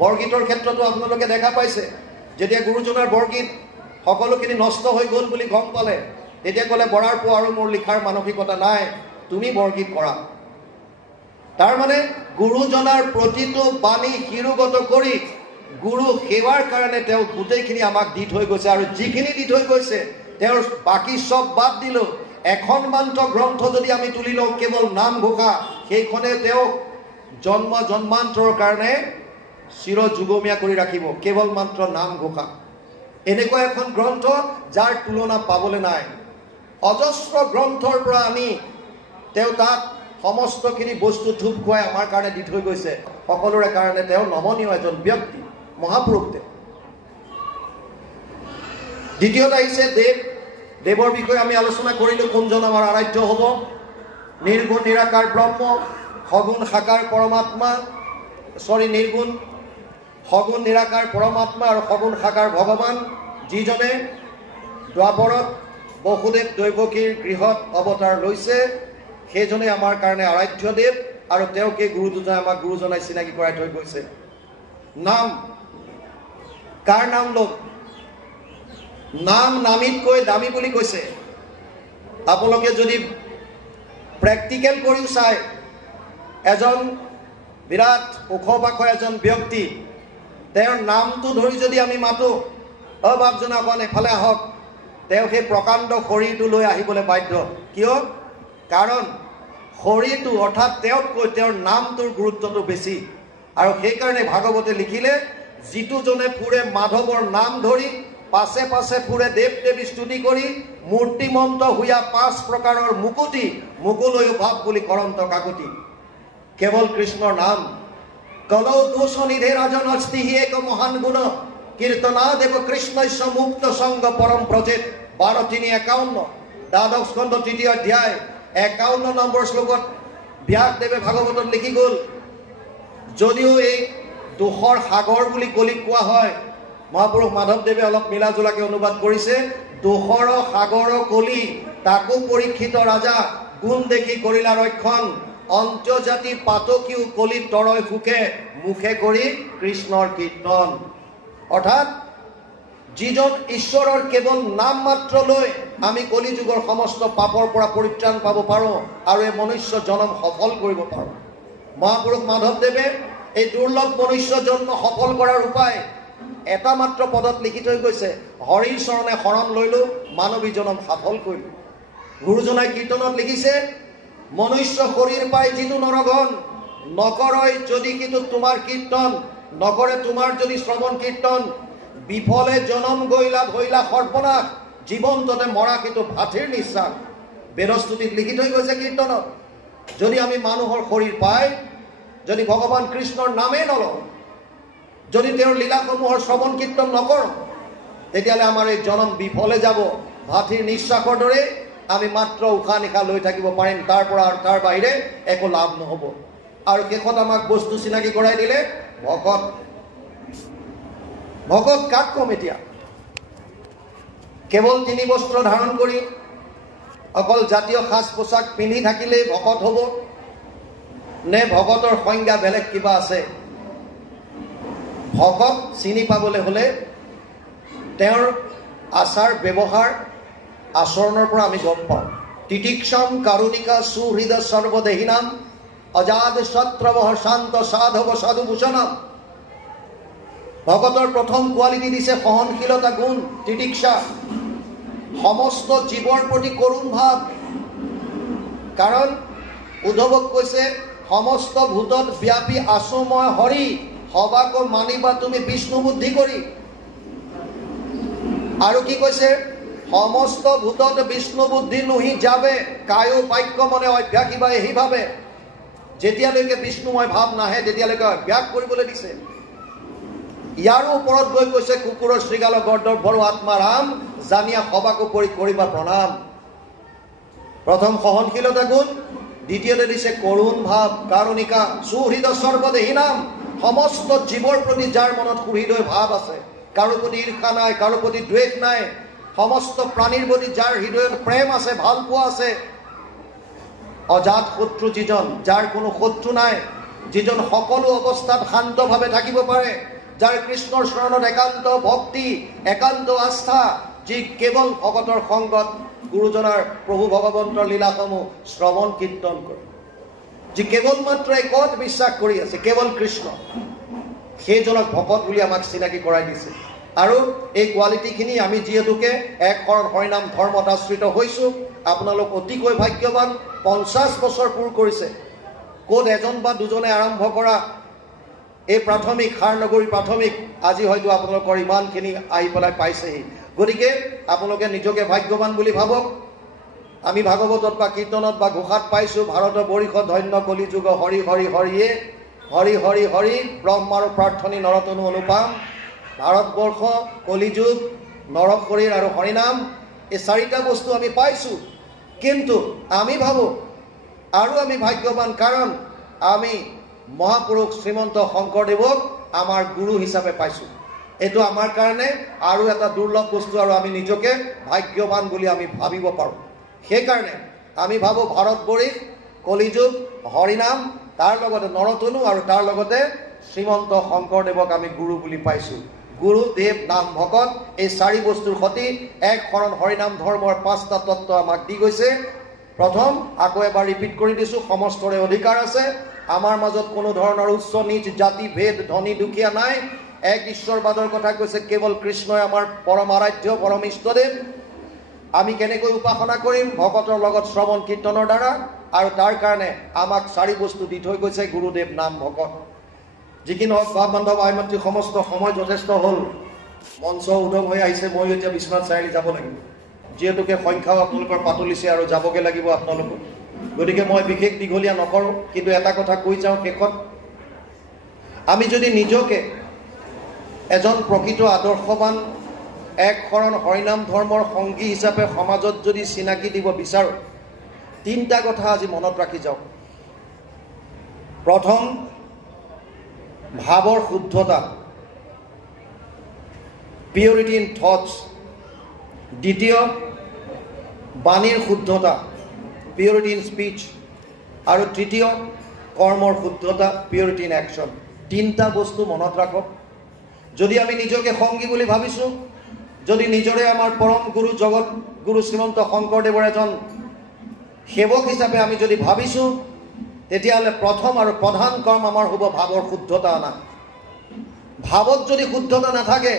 বৰগীতৰ ক্ষেত্ৰতো আপোনালোকে দেখা পাইছে, যেতিয়া গুৰুজনাৰ বৰগীত সকলোখিনি নষ্ট হৈ গ'ল বুলি গম পালে, তেতিয়া ক'লে বৰাৰ পোৱা আৰু মোৰ লিখাৰ মানসিকতা নাই, তুমি বৰগীত কৰা। তাৰমানে গুৰুজনাৰ প্ৰতিটো বাণী শিৰোগত কৰি গুৰু সেৱাৰ কাৰণে তেওঁ গোটেইখিনি আমাক দি থৈ গৈছে, আৰু যিখিনি দি থৈ গৈছে তেওঁৰ বাকী চব বাদ দিলোঁ। এখন মাত্ৰ গ্ৰন্থ যদি আমি তুলি লওঁ, কেৱল নাম ঘোষা, সেইখনে তেওঁক জন্ম জন্মান্তৰৰ কাৰণে চিৰ যুগমীয়া কৰি ৰাখিব, কেৱল মাত্ৰ নাম ঘোষা। এনেকুৱা এখন গ্ৰন্থ যাৰ তুলনা পাবলৈ নাই। অজস্ৰ গ্ৰন্থৰ পৰা আনি তেওঁ তাত সমস্তখিনি বস্তু থুপ খুৱাই আমাৰ কাৰণে দি থৈ গৈছে। সকলোৰে কাৰণে তেওঁ নমনীয় এজন ব্যক্তি, মহাপুৰুষ দেৱ। দ্বিতীয়তে আহিছে দেৱ। দেৱৰ বিষয়ে আমি আলোচনা কৰিলোঁ, কোনজন আমাৰ আৰাধ্য হ'ব। নিৰ্গুণ নিৰাকাৰ ব্ৰহ্ম, সগুণ সাকাৰ পৰমাত্মা, নিৰ্গুণ সগুণ নিৰাকাৰ পৰমাত্মা আৰু সগুণ সাকাৰ ভগৱান, যিজনে দ্বাপৰত বসুদেৱ দৈৱকীৰ গৃহত অৱতাৰ লৈছে, সেইজনে আমাৰ কাৰণে আৰাধ্য দেৱ, আৰু তেওঁকে গুৰুজনাই আমাক গুৰুজনাই চিনাকি কৰাই থৈ গৈছে। নাম, কাৰ নাম ল'ম? নাম নামীতকৈ দামী বুলি কৈছে। আপোনালোকে যদি প্ৰেক্টিকেল কৰিও চাই, এজন বিৰাট ওখ পাখ এজন ব্যক্তি, তেওঁৰ নামটো ধৰি যদি আমি মাতোঁ, অ বাপজনা অকণ এফালে আহক, তেওঁ সেই প্ৰকাণ্ড শৰীৰটো লৈ আহিবলৈ বাধ্য। কিয়? কাৰণ শৰীৰটো অৰ্থাৎ তেওঁতকৈ তেওঁৰ নামটোৰ গুৰুত্বটো বেছি। আৰু সেইকাৰণে ভাগৱতে লিখিলে, যিটোজনে ফুৰে মাধৱৰ নাম ধৰি, পাছে পাছে ফুৰে দেৱ দেৱী স্তুতি কৰি, মূৰ্তিমন্ত হুয়া 5 প্ৰকাৰৰ মুকুতি, মুকুলৈও ভাৱ বুলি কৰন্ত কাকুতি। কেৱল কৃষ্ণৰ নাম। কলৌ দোষ নিধে ৰাজন অস্তিহি এক মহান গুণ, কীৰ্তনা দেৱ কৃষ্ণস্য মুক্ত সংগ পৰম প্ৰজেত। 12:3-51, দ্বাদশ স্কন্ধ 3য় অধ্যায় 51 নম্বৰ শ্লোকত ব্যাসদেৱে ভাগৱতত লিখি গ'ল, যদিও এই দোষৰ সাগৰ বুলি কলিক কোৱা হয়, মহাপুৰুষ মাধৱদেৱে অলপ মিলাজোলাকে অনুবাদ কৰিছে, দোষৰ সাগৰ কলি, তাকো পৰীক্ষিত ৰাজা, গুণ দেখি কৰিলা ৰক্ষণ, অন্ত্যজাতি পাতকীও কলি তৰয় সুখে, মুখে কৰি কৃষ্ণৰ কীৰ্তন। অৰ্থাৎ যিজন ঈশ্বৰৰ কেৱল নাম মাত্ৰ লৈ আমি কলি যুগৰ সমস্ত পাপৰ পৰা পৰিত্ৰাণ পাব পাৰোঁ আৰু এই মনুষ্য জন্ম সফল কৰিব পাৰোঁ। মহাপুৰুষ মাধৱদেৱে এই দুৰ্লভ মনুষ্য জন্ম সফল কৰাৰ উপায় এটা মাত্ৰ পদত লিখি থৈ গৈছে, হৰিৰ চৰণে শৰণ লৈলোঁ, মানৱী জন্ম সফল কৰিলোঁ। গুৰুজনাই কীৰ্তনত লিখিছে, মনুষ্য শৰীৰ পাই যিটো নৰগণ, নকৰয় যদি কিন্তু তোমাৰ কীৰ্তন, নকৰে তোমাৰ যদি শ্ৰৱণ কীৰ্তন, বিফলে জনম গইলা ভৈলা সৰ্বনাশ জীৱন্ততে মৰা কিন্তু ভাথিৰ নিশ্বাস বেদস্তুতিত লিখি থৈ গৈছে কীৰ্তনত যদি আমি মানুহৰ শৰীৰ পাই যদি ভগৱান কৃষ্ণৰ নামেই নলওঁ যদি তেওঁৰ লীলাসমূহৰ শ্ৰৱণ কীৰ্তন নকৰোঁ তেতিয়াহ'লে আমাৰ এই জনম বিফলে যাব ভাথিৰ নিশ্বাসৰ দৰে আমি মাত্ৰ উশাহ নিশাহ লৈ থাকিব পাৰিম তাৰ পৰা আৰু তাৰ বাহিৰে একো লাভ নহ'ব আৰু শেষত আমাক বস্তু চিনাকি কৰাই দিলে ভকত ভকত কাক কম এতিয়া কেৱল 3 বস্ত্ৰ ধাৰণ কৰি অকল জাতীয় সাজ পোছাক পিন্ধি থাকিলেই ভকত হ'ব নে ভকতৰ সংজ্ঞা বেলেগ কিবা আছে ভকত চিনি পাবলৈ হ'লে তেওঁৰ আচাৰ ব্যৱহাৰ আচৰণৰ পৰা আমি গম পাওঁ তিতিক্ষম কাৰুণিকা সুহৃদ সৰ্বদেহিনাম অজাদ সত্ৰবহ শান্ত সাধৱ সাধুভূষণম ভকতৰ প্ৰথম কোৱালিটি দিছে সহনশীলতা গুণ তিতিক্ষা সমস্ত জীৱৰ প্ৰতি কৰুণ ভাৱ কাৰণ উদ্ধৱক কৈছে সমস্ত ভূতত ব্যাপী আছো মই হৰি সবাক মানিবা তুমি বিষ্ণু বুদ্ধি কৰি আৰু কি কৈছে সমস্ত ভূতত বিষ্ণু বুদ্ধি নুহি যাবে কায়ো বাক্য মনে অভ্যাসিবা এহি ভাবে যেতিয়ালৈকে বিষ্ণুময় ভাৱ নাহে তেতিয়ালৈকে অভ্যাস কৰিবলৈ দিছে ইয়াৰো ওপৰত গৈ কৈছে কুকুৰৰ শৃগাল গৰ্দৰ ভৰো আত্মাৰাম জানিয়া সবাকো পৰি কৰিবা প্ৰণাম প্ৰথম সহনশীলতা গুণ দ্বিতীয়তে দিছে কৰুণ ভাৱ কাৰুণিকা সুহৃদ সৰ্বদেহিনাম সমস্ত জীৱৰ প্ৰতি যাৰ মনত সুহৃদয় ভাৱ আছে কাৰো প্ৰতি ঈৰ্ষা নাই কাৰো প্ৰতি দ্বেষ নাই সমস্ত প্ৰাণীৰ প্ৰতি যাৰ হৃদয়ত প্ৰেম আছে ভাল পোৱা আছে অজাত শত্ৰু যিজন যাৰ কোনো শত্ৰু নাই যিজন সকলো অৱস্থাত শান্তভাৱে থাকিব পাৰে যাৰ কৃষ্ণৰ শৰণত একান্ত ভক্তি একান্ত আস্থা যি কেৱল ভকতৰ সংগত গুৰুজনাৰ প্ৰভু ভগৱন্তৰ লীলাসমূহ শ্ৰৱণ কীৰ্তন কৰে যি কেৱল মাত্ৰ একত বিশ্বাস কৰি আছে কেৱল কৃষ্ণ সেইজনক ভকত বুলি আমাক চিনাকি কৰাই দিছে আৰু এই কোৱালিটিখিনি আমি যিহেতুকে এক শৰণ হৰিনাম ধৰ্মত আশ্ৰিত হৈছোঁ আপোনালোক অতিকৈ ভাগ্যৱান 50 বছৰ পূৰ কৰিছে ক'ত এজন বা দুজনে আৰম্ভ কৰা এই প্ৰাথমিক খাৰনগৰী প্ৰাথমিক আজি হয়তো আপোনালোকৰ ইমানখিনি আহি পেলাই পাইছেহি গতিকে আপোনালোকে নিজকে ভাগ্যৱান বুলি ভাবক আমি ভাগৱতত বা কীৰ্তনত বা ঘোষাত পাইছোঁ ভাৰত বৰিষ ধন্য কলিযুগ হৰি হৰি হৰিয়ে হৰি হৰি হৰি ব্ৰহ্মাৰ প্ৰাৰ্থনী নৰতনু অনুপাম ভাৰতবৰ্ষ কলিযুগ নৰশৰীৰ আৰু হৰিনাম এই 4টা বস্তু আমি পাইছোঁ কিন্তু আমি ভাবোঁ আৰু আমি ভাগ্যৱান কাৰণ আমি মহাপুৰুষ শ্ৰীমন্ত শংকৰদেৱক আমাৰ গুৰু হিচাপে পাইছোঁ এইটো আমাৰ কাৰণে আৰু এটা দুৰ্লভ বস্তু আৰু আমি নিজকে ভাগ্যৱান বুলি আমি ভাবিব পাৰোঁ সেইকাৰণে আমি ভাবোঁ ভাৰতবৰ্ষ কলিযুগ হৰিনাম তাৰ লগতে নৰতনু আৰু তাৰ লগতে শ্ৰীমন্ত শংকৰদেৱক আমি গুৰু বুলি পাইছোঁ গুৰু দেৱ নাম ভকত এই 4 বস্তুৰ সতি এক শৰণ হৰিনাম ধৰ্মৰ 5টা তত্ত্ব আমাক দি গৈছে প্ৰথম আকৌ এবাৰ ৰিপিট কৰি দিছোঁ সমস্তৰে অধিকাৰ আছে আমাৰ মাজত কোনো ধৰণৰ উচ্চ নীচ জাতি ভেদ ধনী দুখীয়া নাই এক ঈশ্বৰবাদৰ কথা কৈছে কেৱল কৃষ্ণই আমাৰ পৰম আৰাধ্য পৰম ইষ্টদেৱ আমি কেনেকৈ উপাসনা কৰিম ভকতৰ লগত শ্ৰৱণ কীৰ্তনৰ দ্বাৰা আৰু তাৰ কাৰণে আমাক 4 বস্তু দি থৈ গৈছে গুৰুদেৱ নাম ভকত যিকিনো ভাৱ বান্ধৱ আই মাতৃ সমস্ত সময় যথেষ্ট হ'ল মঞ্চ উদং হৈ আহিছে মই এতিয়া বিশ্বনাথ চাৰিআলি যাব লাগিব যেহেতুকে সংখ্যাও আপোনালোকৰ পাতলিছে আৰু যাবগে লাগিব আপোনালোকৰ গতিকে মই বিশেষ দীঘলীয়া নকৰোঁ কিন্তু এটা কথা কৈ যাওঁ শেষত আমি যদি নিজকে এজন প্ৰকৃত আদৰ্শৱান এক শৰণ হৰিনাম ধৰ্মৰ সংগী হিচাপে সমাজত যদি চিনাকি দিব বিচাৰোঁ 3টা কথা আজি মনত ৰাখি যাওক প্ৰথম ভাৱৰ শুদ্ধতা পিউৰিটি ইন থটছ দ্বিতীয় বাণীৰ শুদ্ধতা পিউৰিটি ইন স্পীচ আৰু তৃতীয় কৰ্মৰ শুদ্ধতা পিউৰিটি ইন একশ্যন 3টা বস্তু মনত ৰাখক যদি আমি নিজকে সংগী বুলি ভাবিছোঁ যদি নিজৰে আমাৰ পৰম গুৰু জগত গুৰু শ্ৰীমন্ত শংকৰদেৱৰ এজন সেৱক হিচাপে আমি যদি ভাবিছোঁ তেতিয়াহ'লে প্ৰথম আৰু প্ৰধান কৰ্ম আমাৰ হ'ব ভাৱৰ শুদ্ধতা অনা ভাৱত যদি শুদ্ধতা নাথাকে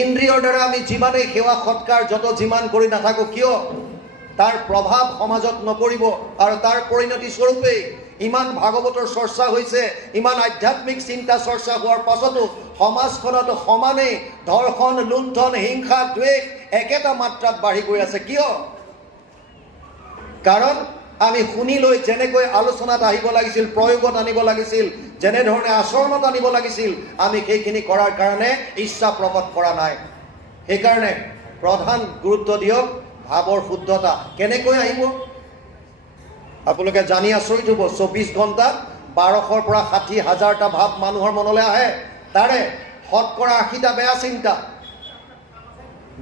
ইন্দ্ৰিয়ৰ দ্বাৰা আমি যিমানেই সেৱা সৎকাৰ যত যিমান কৰি নাথাকোঁ কিয় তাৰ প্ৰভাৱ সমাজত নপৰিব আৰু তাৰ পৰিণতি স্বৰূপেই ইমান ভাগৱতৰ চৰ্চা হৈছে, ইমান আধ্যাত্মিক চিন্তা চৰ্চা হোৱাৰ পাছতো সমাজখনত সমানেই ধৰ্ষণ, লুণ্ঠন, হিংসা, দ্বেষ একেটা মাত্ৰাত বাঢ়ি গৈ আছে। কিয়? কাৰণ আমি শুনি লৈ যেনেকৈ আলোচনাত আহিব লাগিছিল, প্ৰয়োগত আনিব লাগিছিল, যেনেধৰণে আচৰণত আনিব লাগিছিল, আমি সেইখিনি কৰাৰ কাৰণে ইচ্ছা প্ৰকট কৰা নাই। সেইকাৰণে প্ৰধান গুৰুত্ব দিয়ক ভাৱৰ শুদ্ধতা। কেনেকৈ আহিব আপোনালোকে জানি আচৰিত হ'ব। 24 ঘণ্টাত 1200 পৰা 60,000টা ভাৱ মানুহৰ মনলৈ আহে। তাৰে শতকৰা 80টা বেয়া চিন্তা,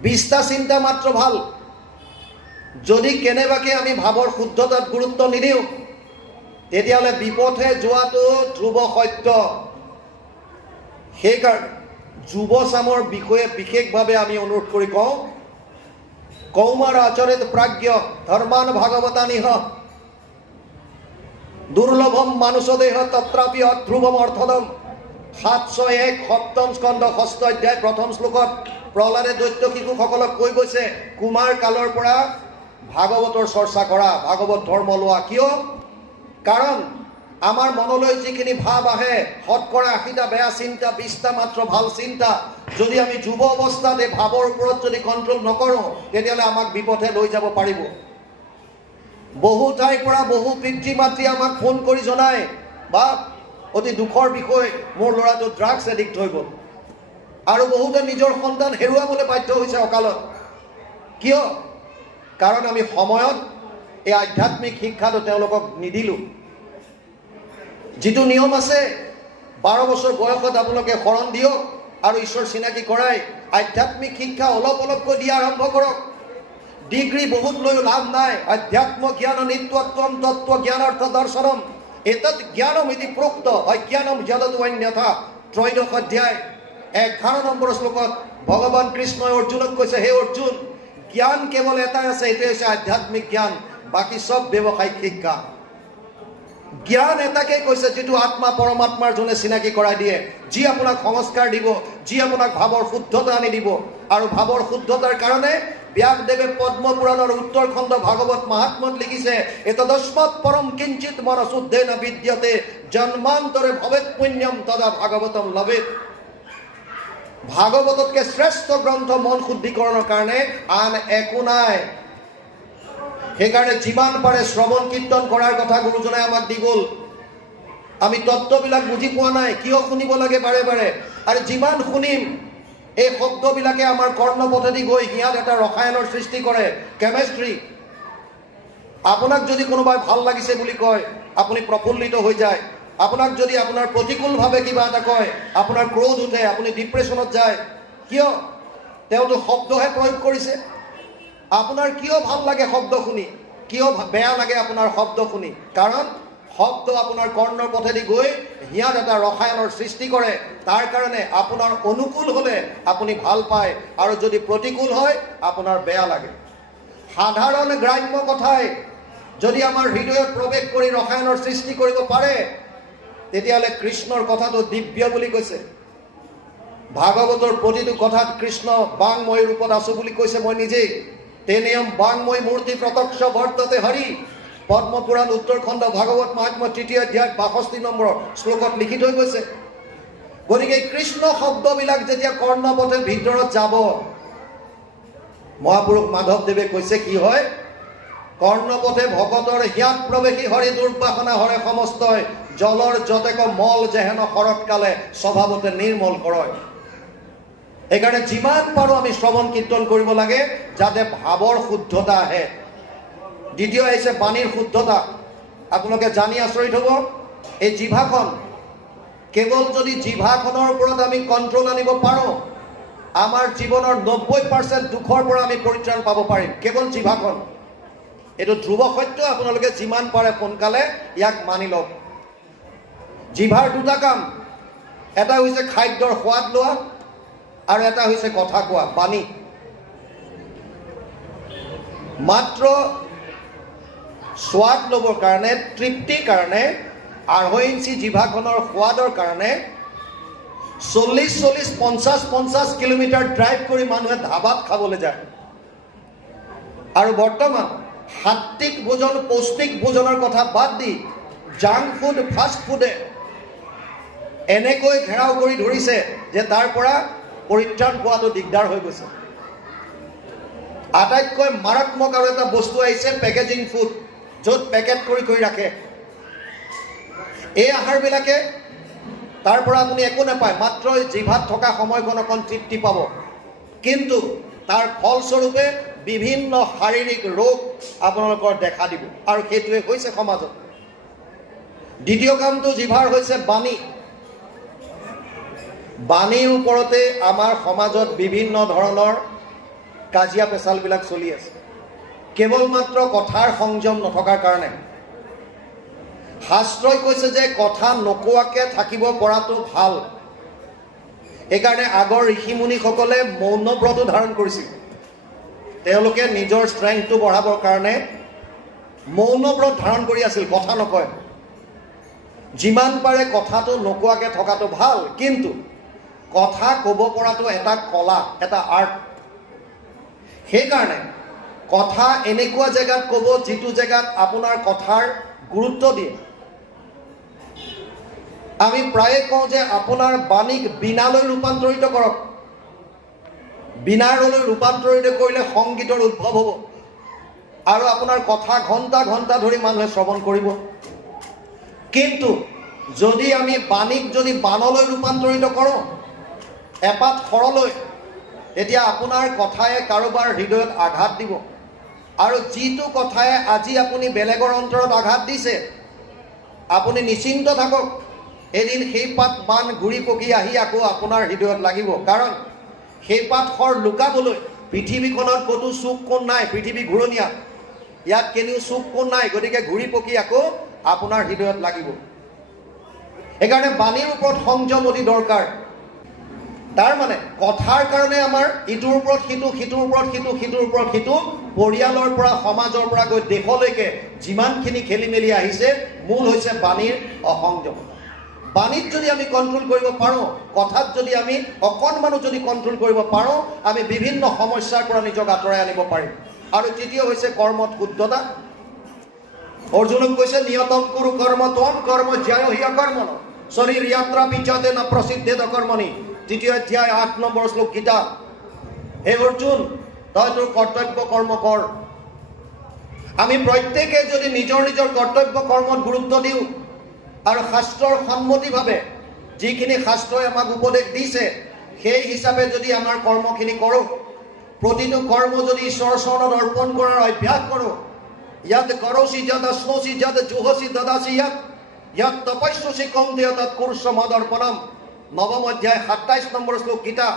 20টা চিন্তা মাত্ৰ ভাল। যদি কেনেবাকে আমি ভাৱৰ শুদ্ধতাত গুৰুত্ব নিদিওঁ, তেতিয়াহ'লে বিপথে যোৱাটো ধ্ৰুৱ সত্য। সেইকাৰণে যুৱচামৰ বিষয়ে বিশেষভাৱে আমি অনুৰোধ কৰি কওঁ, কৌমাৰ আচৰিত প্ৰাজ্ঞ ধৰ্মান ভাগৱতানিহ দুৰ্লভম মানুষদেহ তত্ৰাপি অধ্ৰুৱম অৰ্থদম। 701 সপ্তম স্কন্ধ 6ষ্ঠ অধ্যায় 1ম শ্লোকত প্ৰহ্লাদে দৈত্য শিশুসকলক কৈ গৈছে, কুমাৰ কালৰ পৰা ভাগৱতৰ চৰ্চা কৰা, ভাগৱত ধৰ্ম লোৱা। কিয়? কাৰণ আমাৰ মনলৈ যিখিনি ভাৱ আহে, শতকৰা 80টা বেয়া চিন্তা, 20টা মাত্ৰ ভাল চিন্তা। যদি আমি যুৱ অৱস্থাত এই ভাৱৰ ওপৰত যদি কণ্ট্ৰল নকৰোঁ, তেতিয়াহ'লে আমাক বিপথে লৈ যাব পাৰিব। বহু ঠাইৰ পৰা বহু পিতৃ মাতৃ আমাক ফোন কৰি জনায়, বা অতি দুখৰ বিষয়, মোৰ ল'ৰাটো ড্ৰাগছ এডিক্ট হৈ গ'ল। আৰু বহুতে নিজৰ সন্তান হেৰুৱাবলৈ বাধ্য হৈছে অকালত। কিয়? কাৰণ আমি সময়ত এই আধ্যাত্মিক শিক্ষাটো তেওঁলোকক নিদিলোঁ। যিটো নিয়ম আছে, 12 বছৰ বয়সত আপোনালোকে শৰণ দিয়ক আৰু ঈশ্বৰ চিনাকি কৰাই আধ্যাত্মিক শিক্ষা অলপ অলপকৈ দিয়া আৰম্ভ কৰক। ডিগ্ৰী বহুত লৈ লাভ নাই। অধ্যাত্ম জ্ঞান নিত্যত্বম তত্ত্ব জ্ঞানাৰ্থ দৰ্শনম এতৎ জ্ঞানম ইতি প্ৰোক্ত অজ্ঞানম যদতু অন্যথা। 13শ অধ্যায় 11 নম্বৰ শ্লোকত ভগৱান কৃষ্ণই অৰ্জুনক কৈছে, হে অৰ্জুন, জ্ঞান কেৱল এটাই আছে, এইটোৱে হৈছে আধ্যাত্মিক জ্ঞান, বাকী চব ব্যৱসায়িক শিক্ষা। জ্ঞান এটাকে কৈছে, যিটো আত্মা পৰমাত্মাৰ যোনে চিনাকি কৰাই দিয়ে, যি আপোনাক সংস্কাৰ দিব, যি আপোনাক ভাৱৰ শুদ্ধতা আনি দিব। আৰু ভাৱৰ শুদ্ধতাৰ কাৰণে ব্যাসদেৱে পদ্মপুৰাণৰ উত্তৰ খণ্ড ভাগৱত মহাত্মত লিখিছে, এতদস্মাৎ পৰম কিঞ্চিত মন শুদ্ধেন বিদ্যতে জন্মান্তৰে ভৱেৎ পুণ্যম তদা ভাগৱতম লভেৎ। ভাগৱততকে শ্ৰেষ্ঠ গ্ৰন্থ মন শুদ্ধিকৰণৰ কাৰণে আন একো নাই। সেইকাৰণে যিমান পাৰে শ্ৰৱণ কীৰ্তন কৰাৰ কথা গুৰুজনাই আমাক দি গ'ল। আমি তত্ত্ববিলাক বুজি পোৱা নাই, কিয় শুনিব লাগে বাৰে বাৰে? আৰু যিমান শুনিম, এই শব্দবিলাকে আমাৰ কৰ্ণপথেদি গৈ সিহঁত এটা ৰসায়নৰ সৃষ্টি কৰে, কেমেষ্ট্ৰি। আপোনাক যদি কোনোবাই ভাল লাগিছে বুলি কয়, আপুনি প্ৰফুল্লিত হৈ যায়। আপোনাক যদি আপোনাৰ প্ৰতিকূলভাৱে কিবা এটা কয়, আপোনাৰ ক্ৰোধ উঠে, আপুনি ডিপ্ৰেশ্যনত যায়। কিয়? তেওঁতো শব্দহে প্ৰয়োগ কৰিছে। আপোনাৰ কিয় ভাল লাগে শব্দ শুনি, কিয় বেয়া লাগে আপোনাৰ শব্দ শুনি? কাৰণ শব্দ আপোনাৰ কৰ্ণৰ পথেদি গৈ সিহঁত এটা ৰসায়নৰ সৃষ্টি কৰে। তাৰ কাৰণে আপোনাৰ অনুকূল হ'লে আপুনি ভাল পায়, আৰু যদি প্ৰতিকূল হয় আপোনাৰ বেয়া লাগে। সাধাৰণ গ্ৰাম্য কথাই যদি আমাৰ হৃদয়ত প্ৰৱেশ কৰি ৰসায়নৰ সৃষ্টি কৰিব পাৰে, তেতিয়াহ'লে কৃষ্ণৰ কথাটো দিব্য বুলি কৈছে। ভাগৱতৰ প্ৰতিটো কথাত কৃষ্ণ বাংময় ৰূপত আছো বুলি কৈছে। মই নিজেই তেনিয়ম বাংময় মূৰ্তি প্ৰত্যক্ষ বৰ্ততে হৰি, পদ্মপুৰাণ উত্তৰ খণ্ড ভাগৱত মহাত্ম্য 3য় অধ্যায় 62 নম্বৰ শ্লোকত লিখি থৈ গৈছে। গতিকে কৃষ্ণ শব্দবিলাক যেতিয়া কৰ্ণপথে ভিতৰত যাব, মহাপুৰুষ মাধৱদেৱে কৈছে কি হয়, কৰ্ণপথে ভকতৰ হিয়াত প্ৰৱেশী হৰি দুৰ্বাসনা হৰে সমস্তই, জলৰ যতেক মল যেহেন শৰৎকালে স্বভাৱতে নিৰ্মল কৰয়। সেইকাৰণে যিমান পাৰোঁ আমি শ্ৰৱণ কীৰ্তন কৰিব লাগে, যাতে ভাৱৰ শুদ্ধতা আহে। দ্বিতীয় আহিছে বাণীৰ শুদ্ধতা। আপোনালোকে জানি আচৰিত হ'ব, এই জিভাখন, কেৱল যদি জিভাখনৰ ওপৰত আমি কণ্ট্ৰল আনিব পাৰোঁ, আমাৰ জীৱনৰ 90% দুখৰ পৰা আমি পৰিত্ৰাণ পাব পাৰিম, কেৱল জিভাখন। এইটো ধ্ৰুৱ সত্য। আপোনালোকে যিমান পাৰে সোনকালে ইয়াক মানি লওক। জিভাৰ দুটা কাম, এটা হৈছে খাদ্যৰ সোৱাদ লোৱা, আৰু এটা হৈছে কথা কোৱা, বাণী। মাত্ৰ সোৱাদ ল'বৰ কাৰণে, তৃপ্তিৰ কাৰণে 2.5 ইঞ্চি জিভাখনৰ সোৱাদৰ কাৰণে 40-50 কিলোমিটাৰ ড্ৰাইভ কৰি মানুহে ধাবাত খাবলৈ যায়। আৰু বৰ্তমান সাত্বিক ভোজন, পৌষ্টিক ভোজনৰ কথা বাদ দি জাংক ফুড ফাষ্ট ফুডে এনেকৈ ঘেৰাও কৰি ধৰিছে যে তাৰ পৰা পৰিত্ৰাণ পোৱাটো দিগদাৰ হৈ গৈছে। আটাইতকৈ মাৰাত্মক আৰু এটা বস্তু আহিছে পেকেজিং ফুড, য'ত পেকেট কৰি কৰি ৰাখে। এই আহাৰবিলাকে তাৰ পৰা আপুনি একো নাপায়, মাত্ৰ জিভাত থকা সময়কণ অকণ তৃপ্তি পাব, কিন্তু তাৰ ফলস্বৰূপে বিভিন্ন শাৰীৰিক ৰোগ আপোনালোকৰ দেখা দিব, আৰু সেইটোৱে হৈছে সমাজত। দ্বিতীয় কামটো জিভাৰ হৈছে বাণী। বাণীৰ ওপৰতে আমাৰ সমাজত বিভিন্ন ধৰণৰ কাজিয়া পেচালবিলাক চলি আছে, কেৱল মাত্ৰ কথাৰ সংযম নথকাৰ কাৰণে। শাস্ত্ৰই কৈছে যে কথা নোকোৱাকৈ থাকিব পৰাটো ভাল। সেইকাৰণে আগৰ ঋষিমুনিসকলে মৌন ব্ৰতো ধাৰণ কৰিছিল। তেওঁলোকে নিজৰ ষ্ট্ৰেংথটো বঢ়াবৰ কাৰণে মৌন ব্ৰত ধাৰণ কৰি আছিল, কথা নকয়। যিমান পাৰে কথাটো নোকোৱাকৈ থকাটো ভাল, কিন্তু কথা ক'ব পৰাটো এটা কলা, এটা আৰ্ট। সেইকাৰণে কথা এনেকুৱা জেগাত ক'ব যিটো জেগাত আপোনাৰ কথাৰ গুৰুত্ব দিয়ে। আমি প্ৰায়ে কওঁ যে আপোনাৰ বাণীক বীণালৈ ৰূপান্তৰিত কৰক। বীণাৰলৈ ৰূপান্তৰিত কৰিলে সংগীতৰ উদ্ভৱ হ'ব, আৰু আপোনাৰ কথা ঘণ্টা ঘণ্টা ধৰি মানুহে শ্ৰৱণ কৰিব। কিন্তু যদি আমি বাণীক যদি বাণলৈ ৰূপান্তৰিত কৰোঁ, এপাত সৰলৈ, তেতিয়া আপোনাৰ কথায়ে কাৰোবাৰ হৃদয়ত আঘাত দিব, আৰু যিটো কথায়ে আজি আপুনি বেলেগৰ অন্তৰত আঘাত দিছে, আপুনি নিশ্চিন্ত থাকক, এদিন সেই পাত বান ঘূৰি পকি আহি আকৌ আপোনাৰ হৃদয়ত লাগিব। কাৰণ সেই পাত সৰ লুকাবলৈ পৃথিৱীখনত ক'তো চুক কোণ নাই, পৃথিৱী ঘূৰণীয়া, ইয়াত কেনিও চুক কোণ নাই, গতিকে ঘূৰি পকি আকৌ আপোনাৰ হৃদয়ত লাগিব। সেইকাৰণে বাণীৰ ওপৰত সংযম অতি দৰকাৰ। তাৰ মানে কথাৰ কাৰণে আমাৰ ইটোৰ ওপৰত সিটো, সিটোৰ ওপৰত সিটো, সিটোৰ ওপৰত সিটো, পৰিয়ালৰ পৰা সমাজৰ পৰা গৈ দেশলৈকে যিমানখিনি খেলি মেলি আহিছে, মূল হৈছে বাণীৰ অসংযম। বাণীত যদি আমি কণ্ট্ৰল কৰিব পাৰোঁ, কথাত যদি আমি অকণমানো যদি কণ্ট্ৰল কৰিব পাৰোঁ, আমি বিভিন্ন সমস্যাৰ পৰা নিজক আঁতৰাই আনিব পাৰিম। আৰু তৃতীয় হৈছে কৰ্মত শুদ্ধতা। অৰ্জুনক কৈছে নিয়তম কুৰু কৰ্ম ত্বম কৰ্ম জ্যায় হিয়া কৰ্মণ শৰীৰ যাত্ৰা বিজাতে ন প্ৰসিদ্ধেদ কৰ্মণি। 3য় অধ্যায় 8 নম্বৰ শ্লোক গীতা। হে অৰ্জুন, তই তোৰ কৰ্তব্য কৰ্ম কৰ। আমি প্ৰত্যেকে যদি নিজৰ নিজৰ কৰ্তব্য কৰ্মত গুৰুত্ব দিওঁ, আৰু শাস্ত্ৰৰ সন্মতিভাৱে যিখিনি শাস্ত্ৰই আমাক উপদেশ দিছে সেই হিচাপে যদি আমাৰ কৰ্মখিনি কৰোঁ, প্ৰতিটো কৰ্ম যদি ঈশ্বৰৰ চৰণত অৰ্পণ কৰাৰ অভ্যাস কৰোঁ, ইয়াত কৰচি যদ অশ্নচি যদ জুহচি দদাচি ইয়াত তপস্যসি কৌন্তেয় তৎ কুৰুষ্ব মদৰ্পণম। 9ম অধ্যায় 27 নম্বৰ শ্লোক গীতা।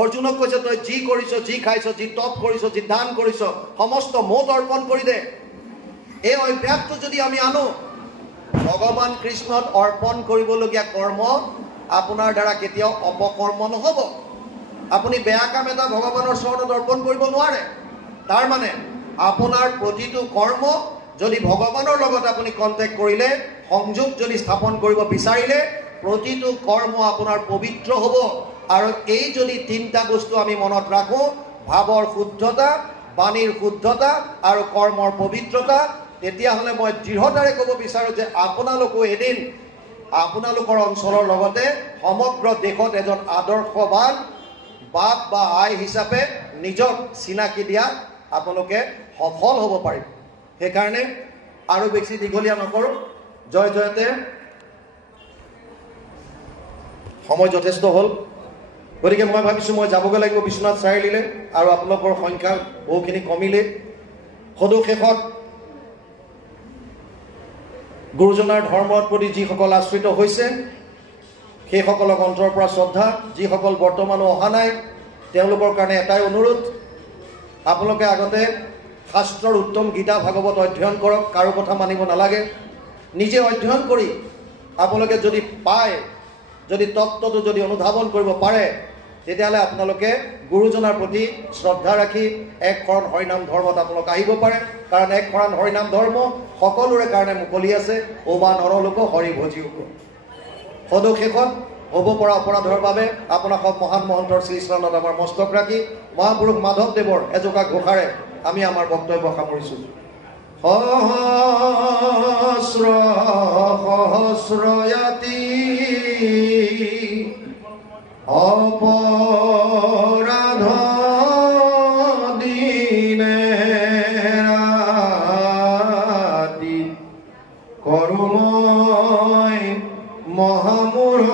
অৰ্জুনক কৈছে তই যি কৰিছ, যি খাইছ, যি তপ কৰিছ, যি দান কৰিছ, সমস্ত মোত অৰ্পণ কৰি দে। এই অভ্যাসটো যদি আমি আনো, ভগৱান কৃষ্ণত অৰ্পণ কৰিবলগীয়া কৰ্ম আপোনাৰ দ্বাৰা কেতিয়াও অপকৰ্ম নহ'ব। আপুনি বেয়া কাম এটা ভগৱানৰ চৰণত অৰ্পণ কৰিব নোৱাৰে। তাৰ মানে আপোনাৰ প্ৰতিটো কৰ্ম যদি ভগৱানৰ লগত আপুনি কণ্টেক্ট কৰিলে, সংযোগ যদি স্থাপন কৰিব বিচাৰিলে, প্ৰতিটো কৰ্ম আপোনাৰ পবিত্ৰ হ'ব। আৰু এই যদি 3টা বস্তু আমি মনত ৰাখোঁ, ভাৱৰ শুদ্ধতা, বাণীৰ শুদ্ধতা আৰু কৰ্মৰ পবিত্ৰতা, তেতিয়াহ'লে মই দৃঢ়তাৰে ক'ব বিচাৰোঁ যে আপোনালোকো এদিন আপোনালোকৰ অঞ্চলৰ লগতে সমগ্ৰ দেশত এজন আদৰ্শবান বাপ বা আই হিচাপে নিজক চিনাকি দিয়াত আপোনালোকে সফল হ'ব পাৰিব। সেইকাৰণে আৰু বেছি দীঘলীয়া নকৰোঁ, জয় জয়তে। সময় যথেষ্ট হ'ল, গতিকে মই ভাবিছোঁ মই যাবগৈ লাগিব বিশ্বনাথ চাৰিআলিলৈ, আৰু আপোনালোকৰ সংখ্যা বহুখিনি কমিলে। সদৌ শেষত গুৰুজনাৰ ধৰ্মৰ প্ৰতি যিসকল আশ্ৰিত হৈছে সেইসকলক অন্তৰৰ পৰা শ্ৰদ্ধা। যিসকল বৰ্তমানো অহা নাই তেওঁলোকৰ কাৰণে এটাই অনুৰোধ, আপোনালোকে আগতে শাস্ত্ৰৰ উত্তম গীতা ভাগৱত অধ্যয়ন কৰক, কাৰো কথা মানিব নালাগে। নিজে অধ্যয়ন কৰি আপোনালোকে যদি পায়, যদি তত্ত্বটো যদি অনুধাৱন কৰিব পাৰে, তেতিয়াহ'লে আপোনালোকে গুৰুজনাৰ প্ৰতি শ্ৰদ্ধা ৰাখি এক শৰণ হৰিনাম ধৰ্মত আপোনালোক আহিব পাৰে। কাৰণ এক শৰণ হৰিনাম ধৰ্ম সকলোৰে কাৰণে মুকলি আছে। ওবা নৰলোক হৰি ভজিওক। সদৌ শেষত হ'ব পৰা অপৰাধৰ বাবে আপোনাক মহান মহন্তৰ শ্ৰীচৰণত আমাৰ মস্তক ৰাখি মহাপুৰুষ মাধৱদেৱৰ এজোকা ঘোষাৰে আমি আমাৰ বক্তব্য সামৰিছোঁ। সহস্র সহস্রয়াতি অপরাধ দিনে রাতি করুণায় মহামূঢ়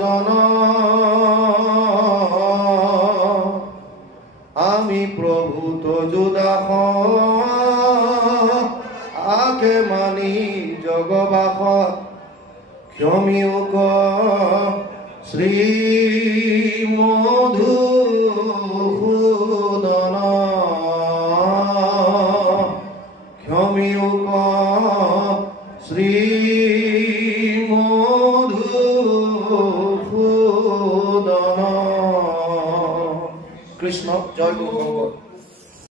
জন আমি প্রভু তজুদাস আকে মানি জগবাস ক্ষমিউক শ্রী মধুসূদন ক্ষমিউক শ্রী মধুসূদন। কৃষ্ণ জয় গুরু।